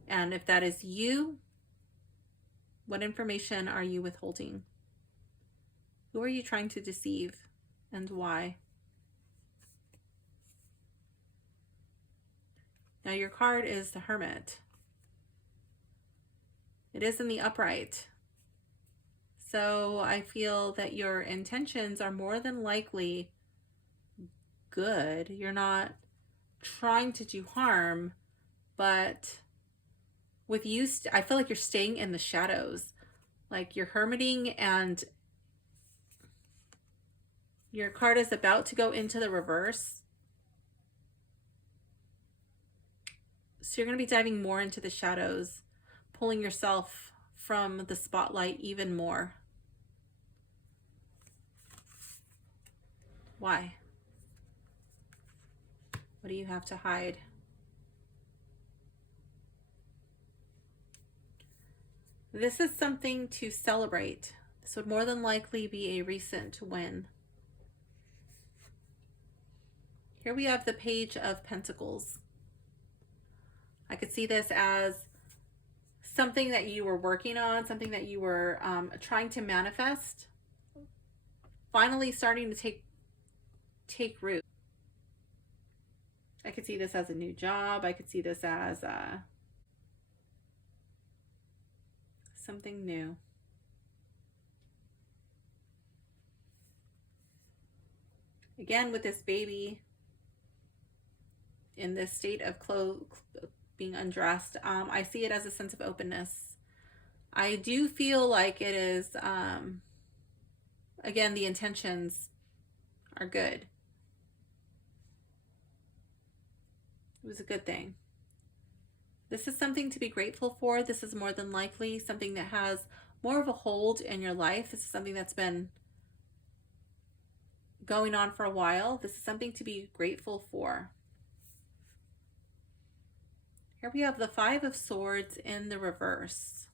And if that is you, what information are you withholding? Who are you trying to deceive and why? Now your card is the Hermit. It is in the upright. So I feel that your intentions are more than likely good. You're not trying to do harm, but with you, I feel like you're staying in the shadows. Like you're hermiting, and your card is about to go into the reverse. So you're going to be diving more into the shadows, pulling yourself from the spotlight even more. Why? What do you have to hide? This is something to celebrate. This would more than likely be a recent win. Here we have the Page of Pentacles. I could see this as something that you were working on, something that you were trying to manifest, finally starting to take root. I could see this as a new job. I could see this as something new. Again, with this baby in this state of being undressed, I see it as a sense of openness. I do feel like it is, again, the intentions are good. It was a good thing. This is something to be grateful for. This is more than likely something that has more of a hold in your life. This is something that's been going on for a while. This is something to be grateful for. Here we have the Five of Swords in the reverse.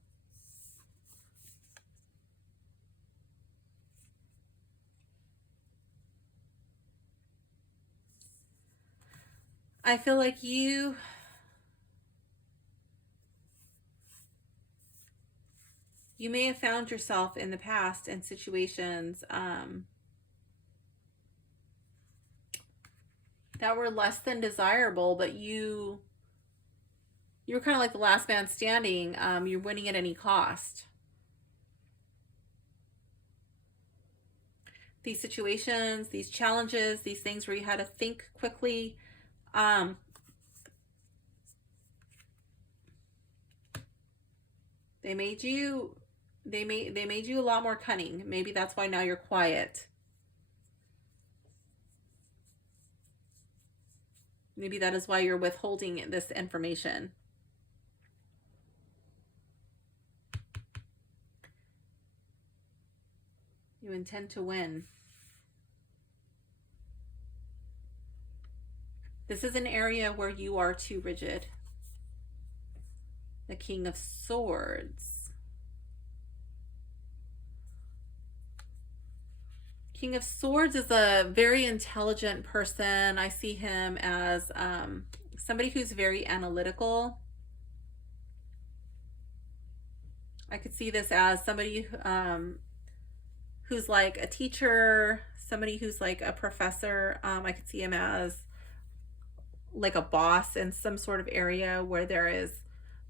I feel like you may have found yourself in the past in situations that were less than desirable, but you were kind of like the last man standing. You're winning at any cost. These situations, these challenges, these things where you had to think quickly, they made you a lot more cunning. Maybe that's why now you're quiet. Maybe that is why you're withholding this information. You intend to win. This is an area where you are too rigid. The King of Swords. King of Swords is a very intelligent person. I see him as somebody who's very analytical. I could see this as somebody who's like a teacher, somebody who's like a professor. I could see him as like a boss in some sort of area where there is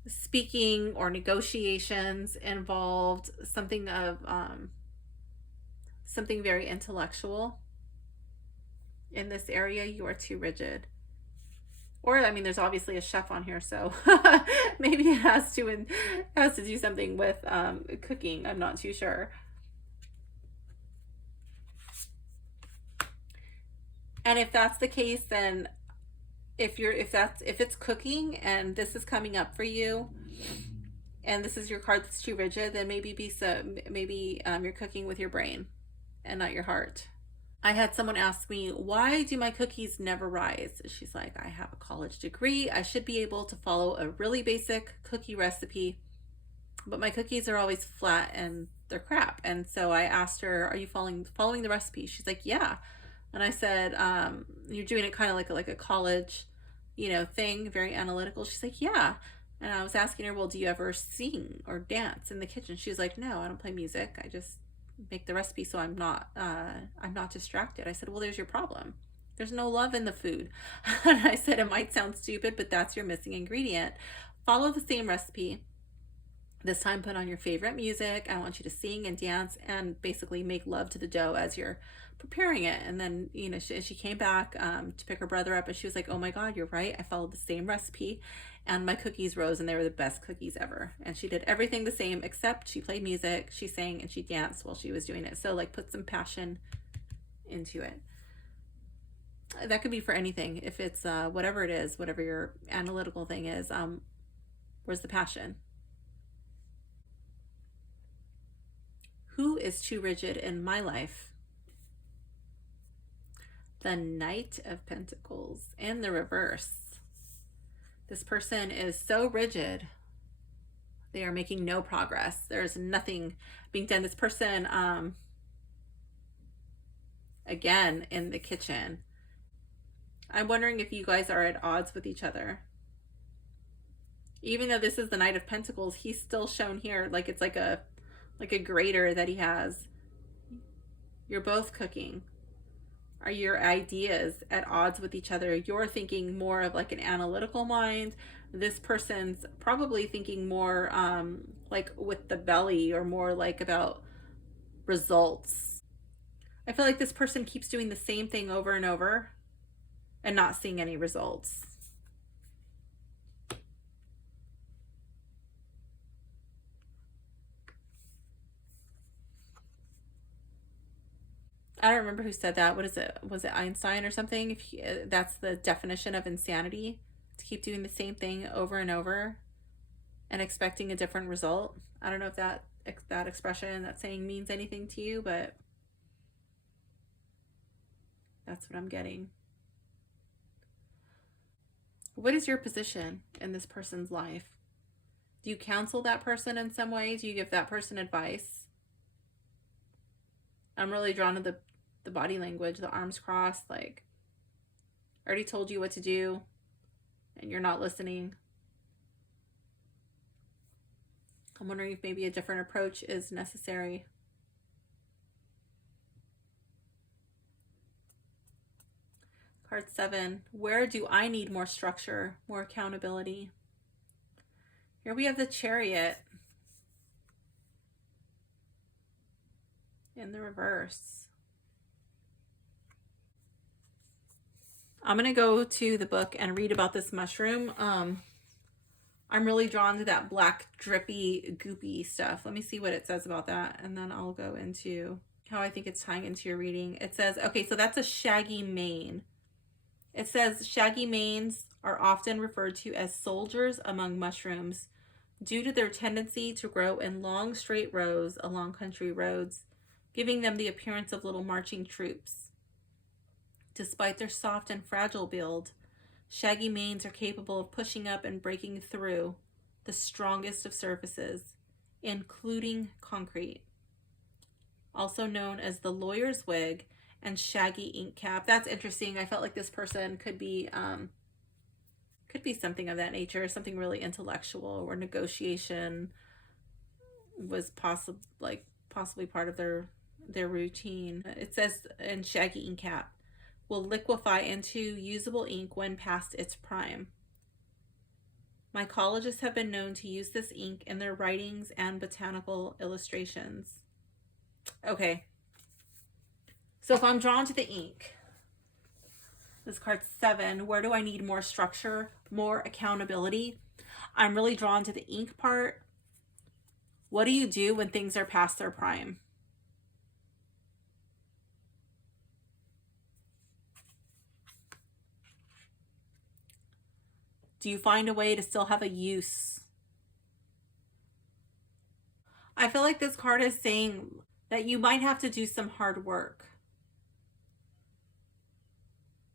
speaking or negotiations involved, something of something very intellectual. In this area, you are too rigid. Or, I mean, there's obviously a chef on here, so maybe it has to do something with cooking. I'm not too sure. And if that's the case, then if it's cooking and this is coming up for you, and this is your card that's too rigid, then maybe you're cooking with your brain and not your heart. I had someone ask me, why do my cookies never rise? She's like, I have a college degree. I should be able to follow a really basic cookie recipe, but my cookies are always flat and they're crap. And so I asked her, are you following the recipe? She's like, yeah. And I said, you're doing it kind of like a college, thing, very analytical. She's like, yeah. And I was asking her, well, do you ever sing or dance in the kitchen? She's like, no, I don't play music. I just make the recipe so I'm not distracted. I said, well, there's your problem. There's no love in the food. And I said, it might sound stupid, but that's your missing ingredient. Follow the same recipe. This time, put on your favorite music. I want you to sing and dance and basically make love to the dough as you're preparing it. And then, she came back to pick her brother up, and she was like, oh my God, you're right. I followed the same recipe and my cookies rose, and they were the best cookies ever. And she did everything the same, except she played music, she sang, and she danced while she was doing it. So like, put some passion into it. That could be for anything. If it's whatever it is, whatever your analytical thing is, where's the passion? Who is too rigid in my life? The Knight of Pentacles in the reverse. This person is so rigid. They are making no progress. There's nothing being done. This person, again, in the kitchen. I'm wondering if you guys are at odds with each other. Even though this is the Knight of Pentacles, he's still shown here like it's like a grater that he has. You're both cooking. Are your ideas at odds with each other? You're thinking more of like an analytical mind. This person's probably thinking more like with the belly, or more like about results. I feel like this person keeps doing the same thing over and over and not seeing any results. I don't remember who said that. What is it? Was it Einstein or something? That's the definition of insanity, to keep doing the same thing over and over and expecting a different result. I don't know if that expression, that saying means anything to you, but that's what I'm getting. What is your position in this person's life? Do you counsel that person in some way? Do you give that person advice? I'm really drawn to the body language, the arms crossed, like, I already told you what to do and you're not listening. I'm wondering if maybe a different approach is necessary. Card 7, where do I need more structure, more accountability? Here we have the Chariot in the reverse. I'm going to go to the book and read about this mushroom. I'm really drawn to that black, drippy, goopy stuff. Let me see what it says about that, and then I'll go into how I think it's tying into your reading. It says, okay, so that's a shaggy mane. It says, shaggy manes are often referred to as soldiers among mushrooms due to their tendency to grow in long, straight rows along country roads, giving them the appearance of little marching troops. Despite their soft and fragile build, shaggy manes are capable of pushing up and breaking through the strongest of surfaces, including concrete. Also known as the lawyer's wig and shaggy ink cap. That's interesting. I felt like this person could be something of that nature, something really intellectual, or negotiation was possibly part of their routine. It says, in shaggy ink cap will liquefy into usable ink when past its prime. Mycologists have been known to use this ink in their writings and botanical illustrations. Okay. So if I'm drawn to the ink, this card 7, where do I need more structure, more accountability? I'm really drawn to the ink part. What do you do when things are past their prime? Do you find a way to still have a use? I feel like this card is saying that you might have to do some hard work.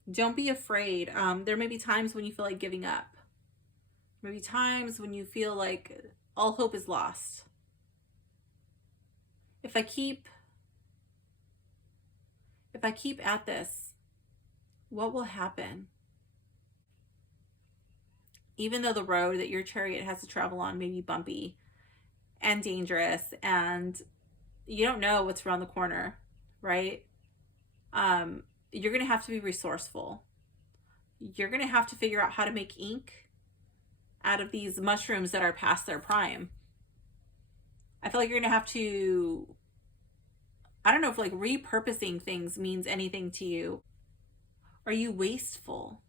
Don't be afraid. There may be times when you feel like giving up. Maybe times when you feel like all hope is lost. If I keep at this, what will happen? Even though the road that your chariot has to travel on may be bumpy and dangerous, and you don't know what's around the corner, right? You're going to have to be resourceful. You're going to have to figure out how to make ink out of these mushrooms that are past their prime. I feel like you're going to have to, I don't know if like repurposing things means anything to you. Are you wasteful?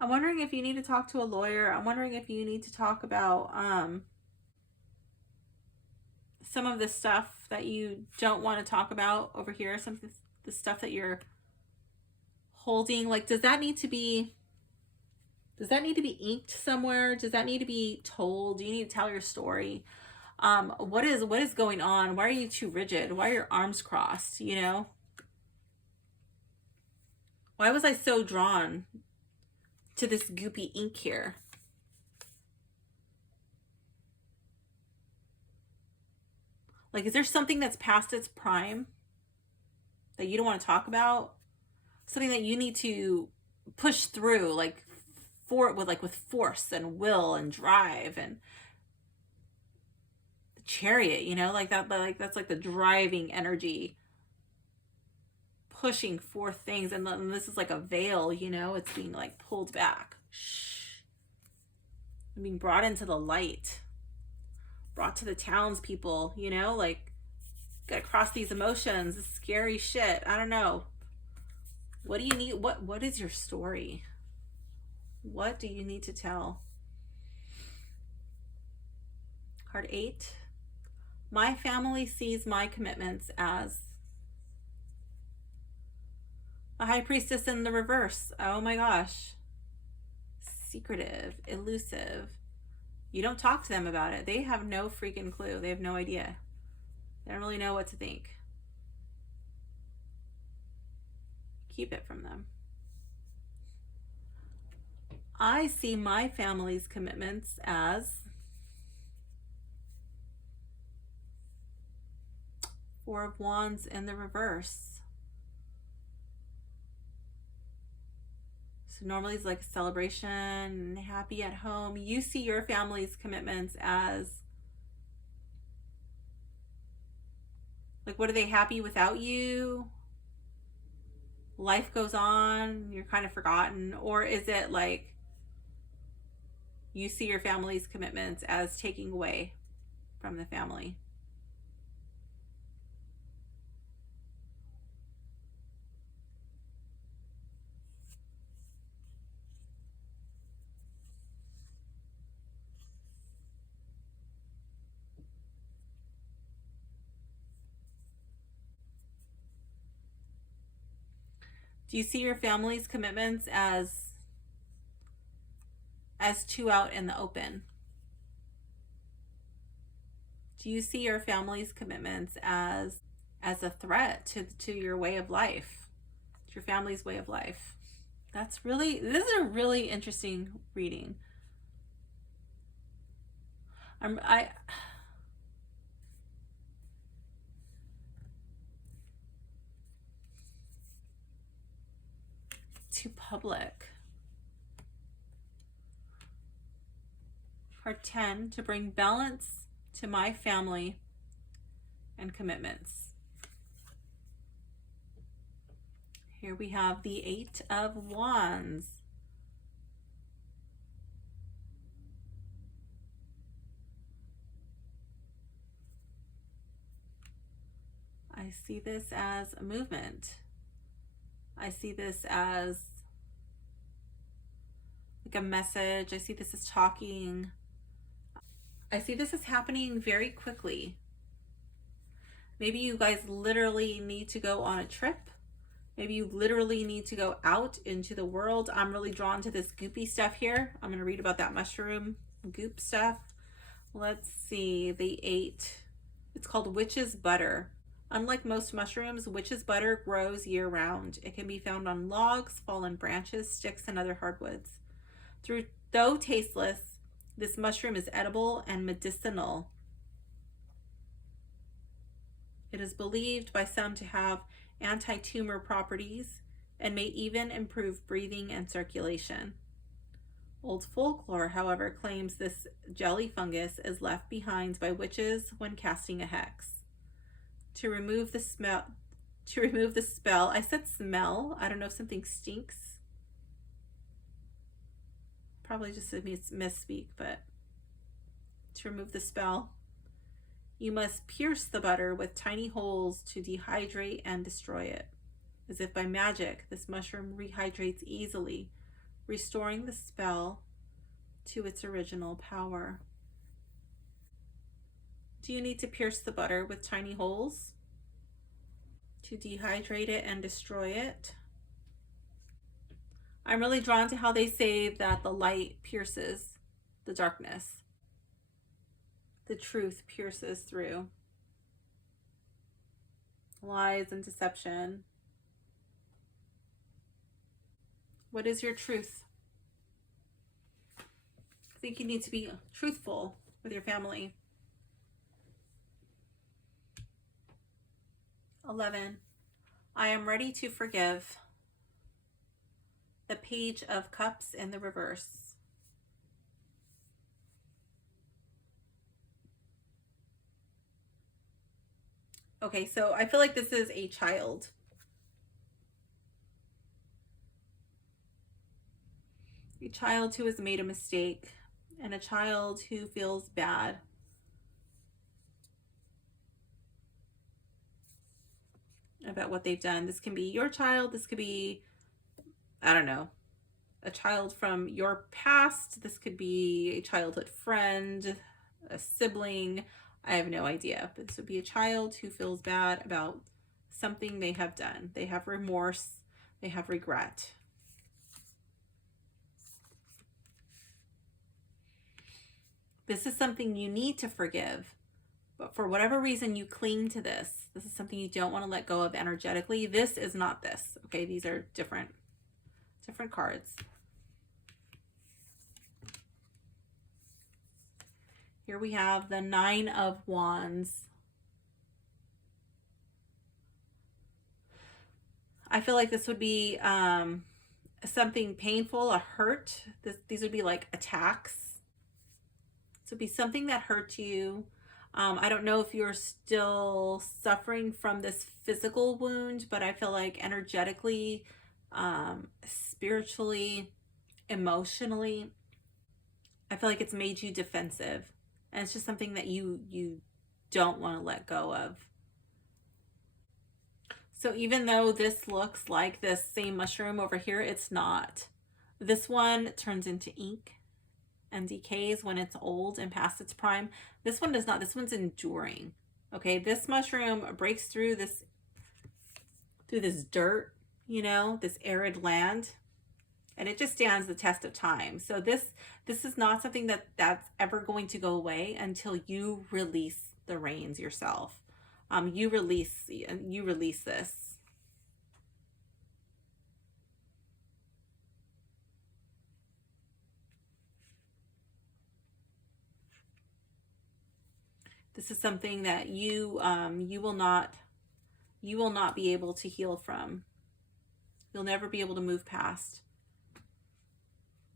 I'm wondering if you need to talk to a lawyer. I'm wondering if you need to talk about some of the stuff that you don't want to talk about over here. Some of the stuff that you're holding. Like, does that need to be inked somewhere? Does that need to be told? Do you need to tell your story? What is going on? Why are you too rigid? Why are your arms crossed? You know? Why was I so drawn to this goopy ink here? Like, is there something that's past its prime that you don't want to talk about? Something that you need to push through, like with force and will and drive, and the chariot, you know, like that, like that's like the driving energy pushing forth things. And then this is like a veil, you know, it's being like pulled back. Shh. Being brought into the light, brought to the townspeople, you know, like gotta cross these emotions, this scary shit. I don't know. What do you need? What is your story? What do you need to tell? Card 8. My family sees my commitments as a high priestess in the reverse. Oh my gosh. Secretive, elusive. You don't talk to them about it. They have no freaking clue. They have no idea. They don't really know what to think. Keep it from them. I see my family's commitments as Four of Wands in the reverse. So normally it's like a celebration, happy at home. You see your family's commitments as like, what are they happy without you? Life goes on, you're kind of forgotten. Or is it like you see your family's commitments as taking away from the family? Do you see your family's commitments as too out in the open? Do you see your family's commitments as a threat to your way of life, to your family's way of life? This is a really interesting reading. Too public. Card 10, to bring balance to my family and commitments. Here we have the 8 of Wands. I see this as a movement. I see this as like a message. I see this as talking. I see this as happening very quickly. Maybe you guys literally need to go on a trip. Maybe you literally need to go out into the world. I'm really drawn to this goopy stuff here. I'm going to read about that mushroom goop stuff. Let's see, the 8. It's called witch's butter. Unlike most mushrooms, witch's butter grows year-round. It can be found on logs, fallen branches, sticks, and other hardwoods. Though tasteless, this mushroom is edible and medicinal. It is believed by some to have anti-tumor properties and may even improve breathing and circulation. Old folklore, however, claims this jelly fungus is left behind by witches when casting a hex. To remove the spell, I said smell. I don't know if something stinks. Probably just a misspeak, but to remove the spell, you must pierce the butter with tiny holes to dehydrate and destroy it. As if by magic, this mushroom rehydrates easily, restoring the spell to its original power. Do you need to pierce the butter with tiny holes to dehydrate it and destroy it? I'm really drawn to how they say that the light pierces the darkness. The truth pierces through lies and deception. What is your truth? I think you need to be truthful with your family. 11. I am ready to forgive. the Page of Cups in the reverse. Okay, so I feel like this is a child. A child who has made a mistake, and a child who feels bad. About what they've done. This can be your child. This could be, I don't know, a child from your past. This could be a childhood friend, a sibling. I have no idea. But this would be a child who feels bad about something they have done. They have remorse. They have regret. This is something you need to forgive. But for whatever reason, you cling to this. This is something you don't want to let go of energetically. This is not this. Okay, these are different cards. Here we have the Nine of Wands. I feel like this would be something painful, a hurt. These would be like attacks. This would be something that hurt you. I don't know if you're still suffering from this physical wound, but I feel like energetically, spiritually, emotionally, I feel like it's made you defensive. And it's just something that you don't want to let go of. So even though this looks like this same mushroom over here, it's not. This one turns into ink and decays when it's old and past its prime. This one does not. This one's enduring. Okay, this mushroom breaks through this dirt, you know, this arid land, and it just stands the test of time. So this is not something that's ever going to go away until you release the reins yourself. You release this. This is something that you will not be able to heal from. You'll never be able to move past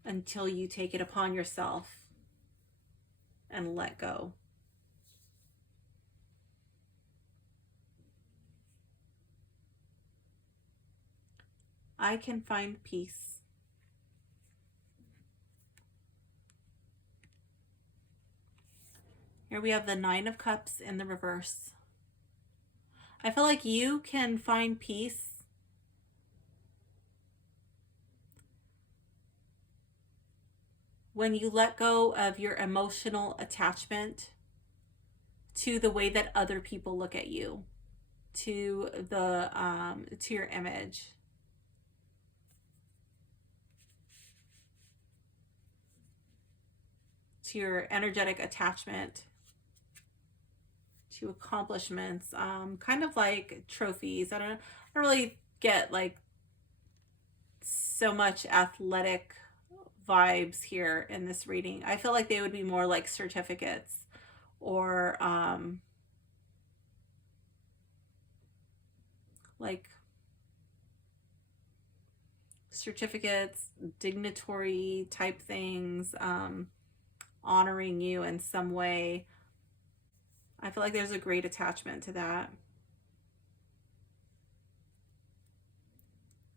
until you take it upon yourself and let go. I can find peace. Here we have the Nine of Cups in the reverse. I feel like you can find peace when you let go of your emotional attachment to the way that other people look at you, to your image. To your energetic attachment to accomplishments, kind of like trophies. I don't really get like so much athletic vibes here in this reading. I feel like they would be more like certificates or like certificates, dignitary type things, honoring you in some way. I feel like there's a great attachment to that.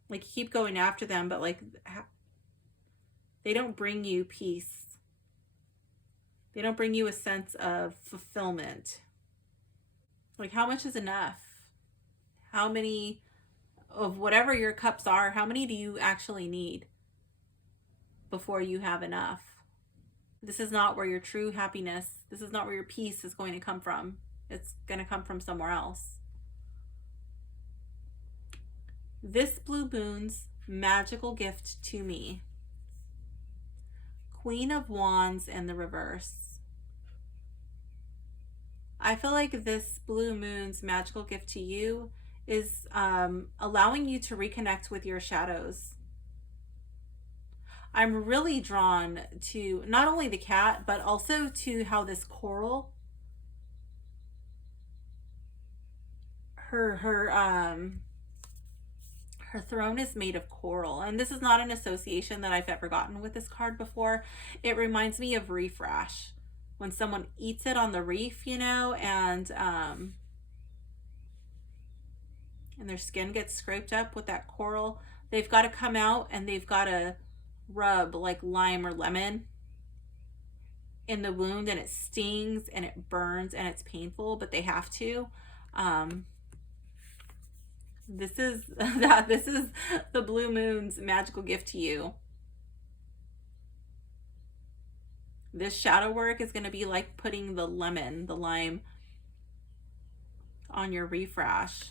Like you keep going after them, but like they don't bring you peace. They don't bring you a sense of fulfillment. Like how much is enough? How many of whatever your cups are, how many do you actually need before you have enough? This is not where your true happiness, this is not where your peace is going to come from. It's going to come from somewhere else. This blue moon's magical gift to me. Queen of Wands in the reverse. I feel like this blue moon's magical gift to you is allowing you to reconnect with your shadows. I'm really drawn to not only the cat, but also to how this coral, her Her throne is made of coral, and this is not an association that I've ever gotten with this card before. It reminds me of reef rash, when someone eats it on the reef, you know, and their skin gets scraped up with that coral. They've got to come out and they've got to rub like lime or lemon in the wound, and it stings and it burns and it's painful, but they have to. This is this is the blue moon's magical gift to you. This shadow work is going to be like putting the lemon, the lime on your reef rash.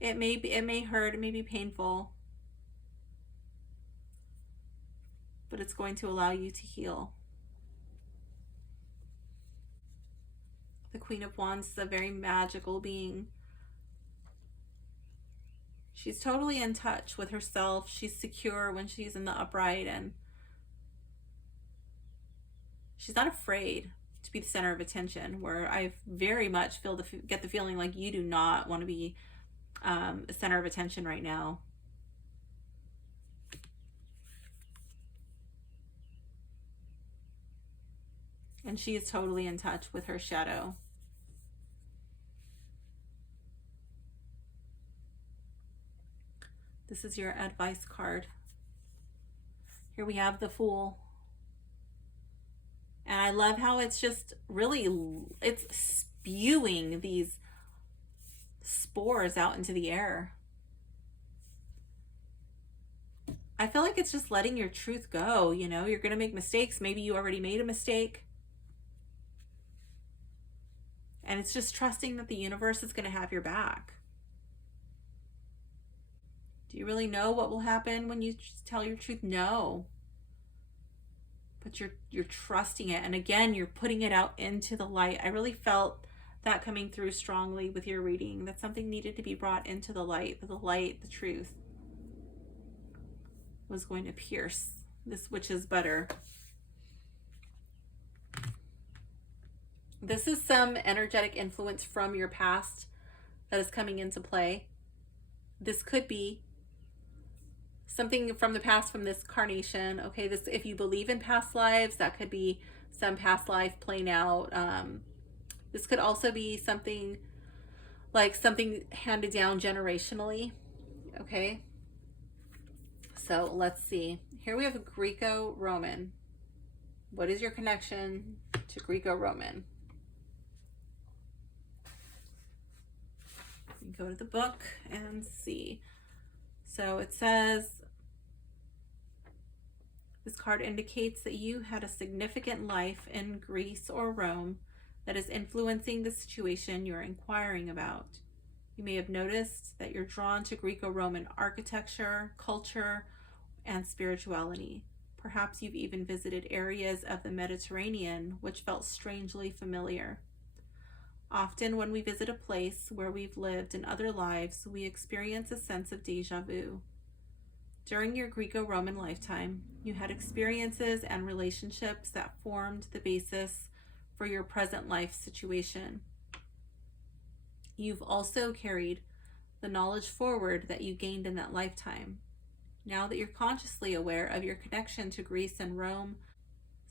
It may hurt, it may be painful, but it's going to allow you to heal. The Queen of Wands is a very magical being. She's totally in touch with herself. She's secure when she's in the upright, and she's not afraid to be the center of attention, where I very much get the feeling like you do not want to be a center of attention right now. And she is totally in touch with her shadow. This is your advice card. Here we have the Fool. And I love how it's just really, it's spewing these spores out into the air. I feel like it's just letting your truth go. You know, you're going to make mistakes. Maybe you already made a mistake. And it's just trusting that the universe is going to have your back. Do you really know what will happen when you tell your truth? No. But you're trusting it. And again, you're putting it out into the light. I really felt that coming through strongly with your reading, that something needed to be brought into the light, the truth was going to pierce this witch's butter. This is some energetic influence from your past that is coming into play. This could be something from the past, from this carnation. Okay, this, if you believe in past lives, that could be some past life playing out. This could also be something like something handed down generationally. Okay, so let's see. Here we have a Greco-Roman. What is your connection to Greco-Roman? Go to the book and see. So it says, this card indicates that you had a significant life in Greece or Rome that is influencing the situation you're inquiring about. You may have noticed that you're drawn to Greco-Roman architecture, culture, and spirituality. Perhaps you've even visited areas of the Mediterranean which felt strangely familiar. Often when we visit a place where we've lived in other lives, we experience a sense of déjà vu. During your Greco-Roman lifetime, you had experiences and relationships that formed the basis for your present life situation. You've also carried the knowledge forward that you gained in that lifetime. Now that you're consciously aware of your connection to Greece and Rome,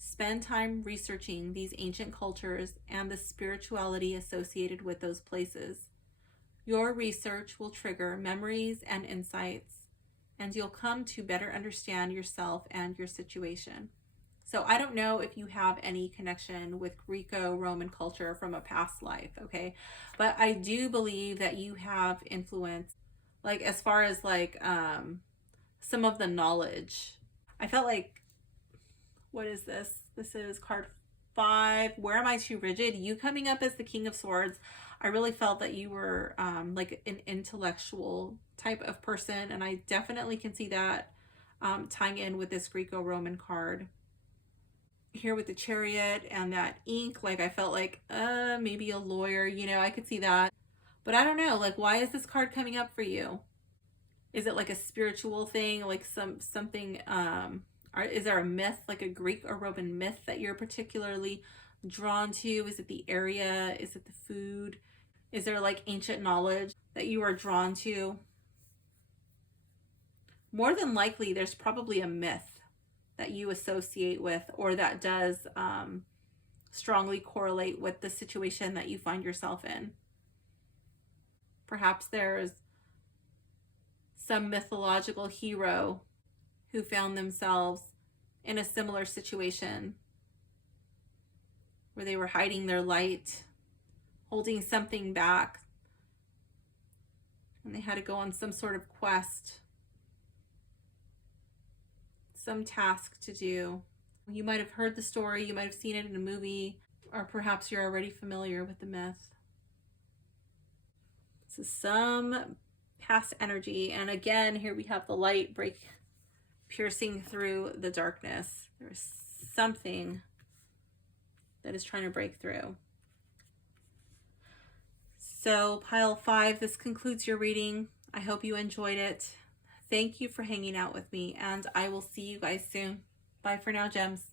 spend time researching these ancient cultures and the spirituality associated with those places. Your research will trigger memories and insights, and you'll come to better understand yourself and your situation. So I don't know if you have any connection with Greco-Roman culture from a past life, okay? But I do believe that you have influence, like as far as like some of the knowledge. I felt like, what is this? This is card 5. Where am I too rigid? You coming up as the King of Swords. I really felt that you were like an intellectual type of person, and I definitely can see that tying in with this Greco-Roman card. Here with the Chariot and that ink, like I felt like maybe a lawyer, you know, I could see that. But I don't know, like why is this card coming up for you? Is it like a spiritual thing, like something is there a myth, like a Greek or Roman myth that you're particularly drawn to? Is it the area? Is it the food? Is there like ancient knowledge that you are drawn to? More than likely, there's probably a myth that you associate with, or that does strongly correlate with the situation that you find yourself in. Perhaps there's some mythological hero who found themselves in a similar situation where they were hiding their light, holding something back, and they had to go on some sort of quest, some task to do. You might have heard the story, you might have seen it in a movie, or perhaps you're already familiar with the myth. So some past energy, and again, here we have the light piercing through the darkness. There's something that is trying to break through. So pile 5, this concludes your reading. I hope you enjoyed it. Thank you for hanging out with me, and I will see you guys soon. Bye for now, gems.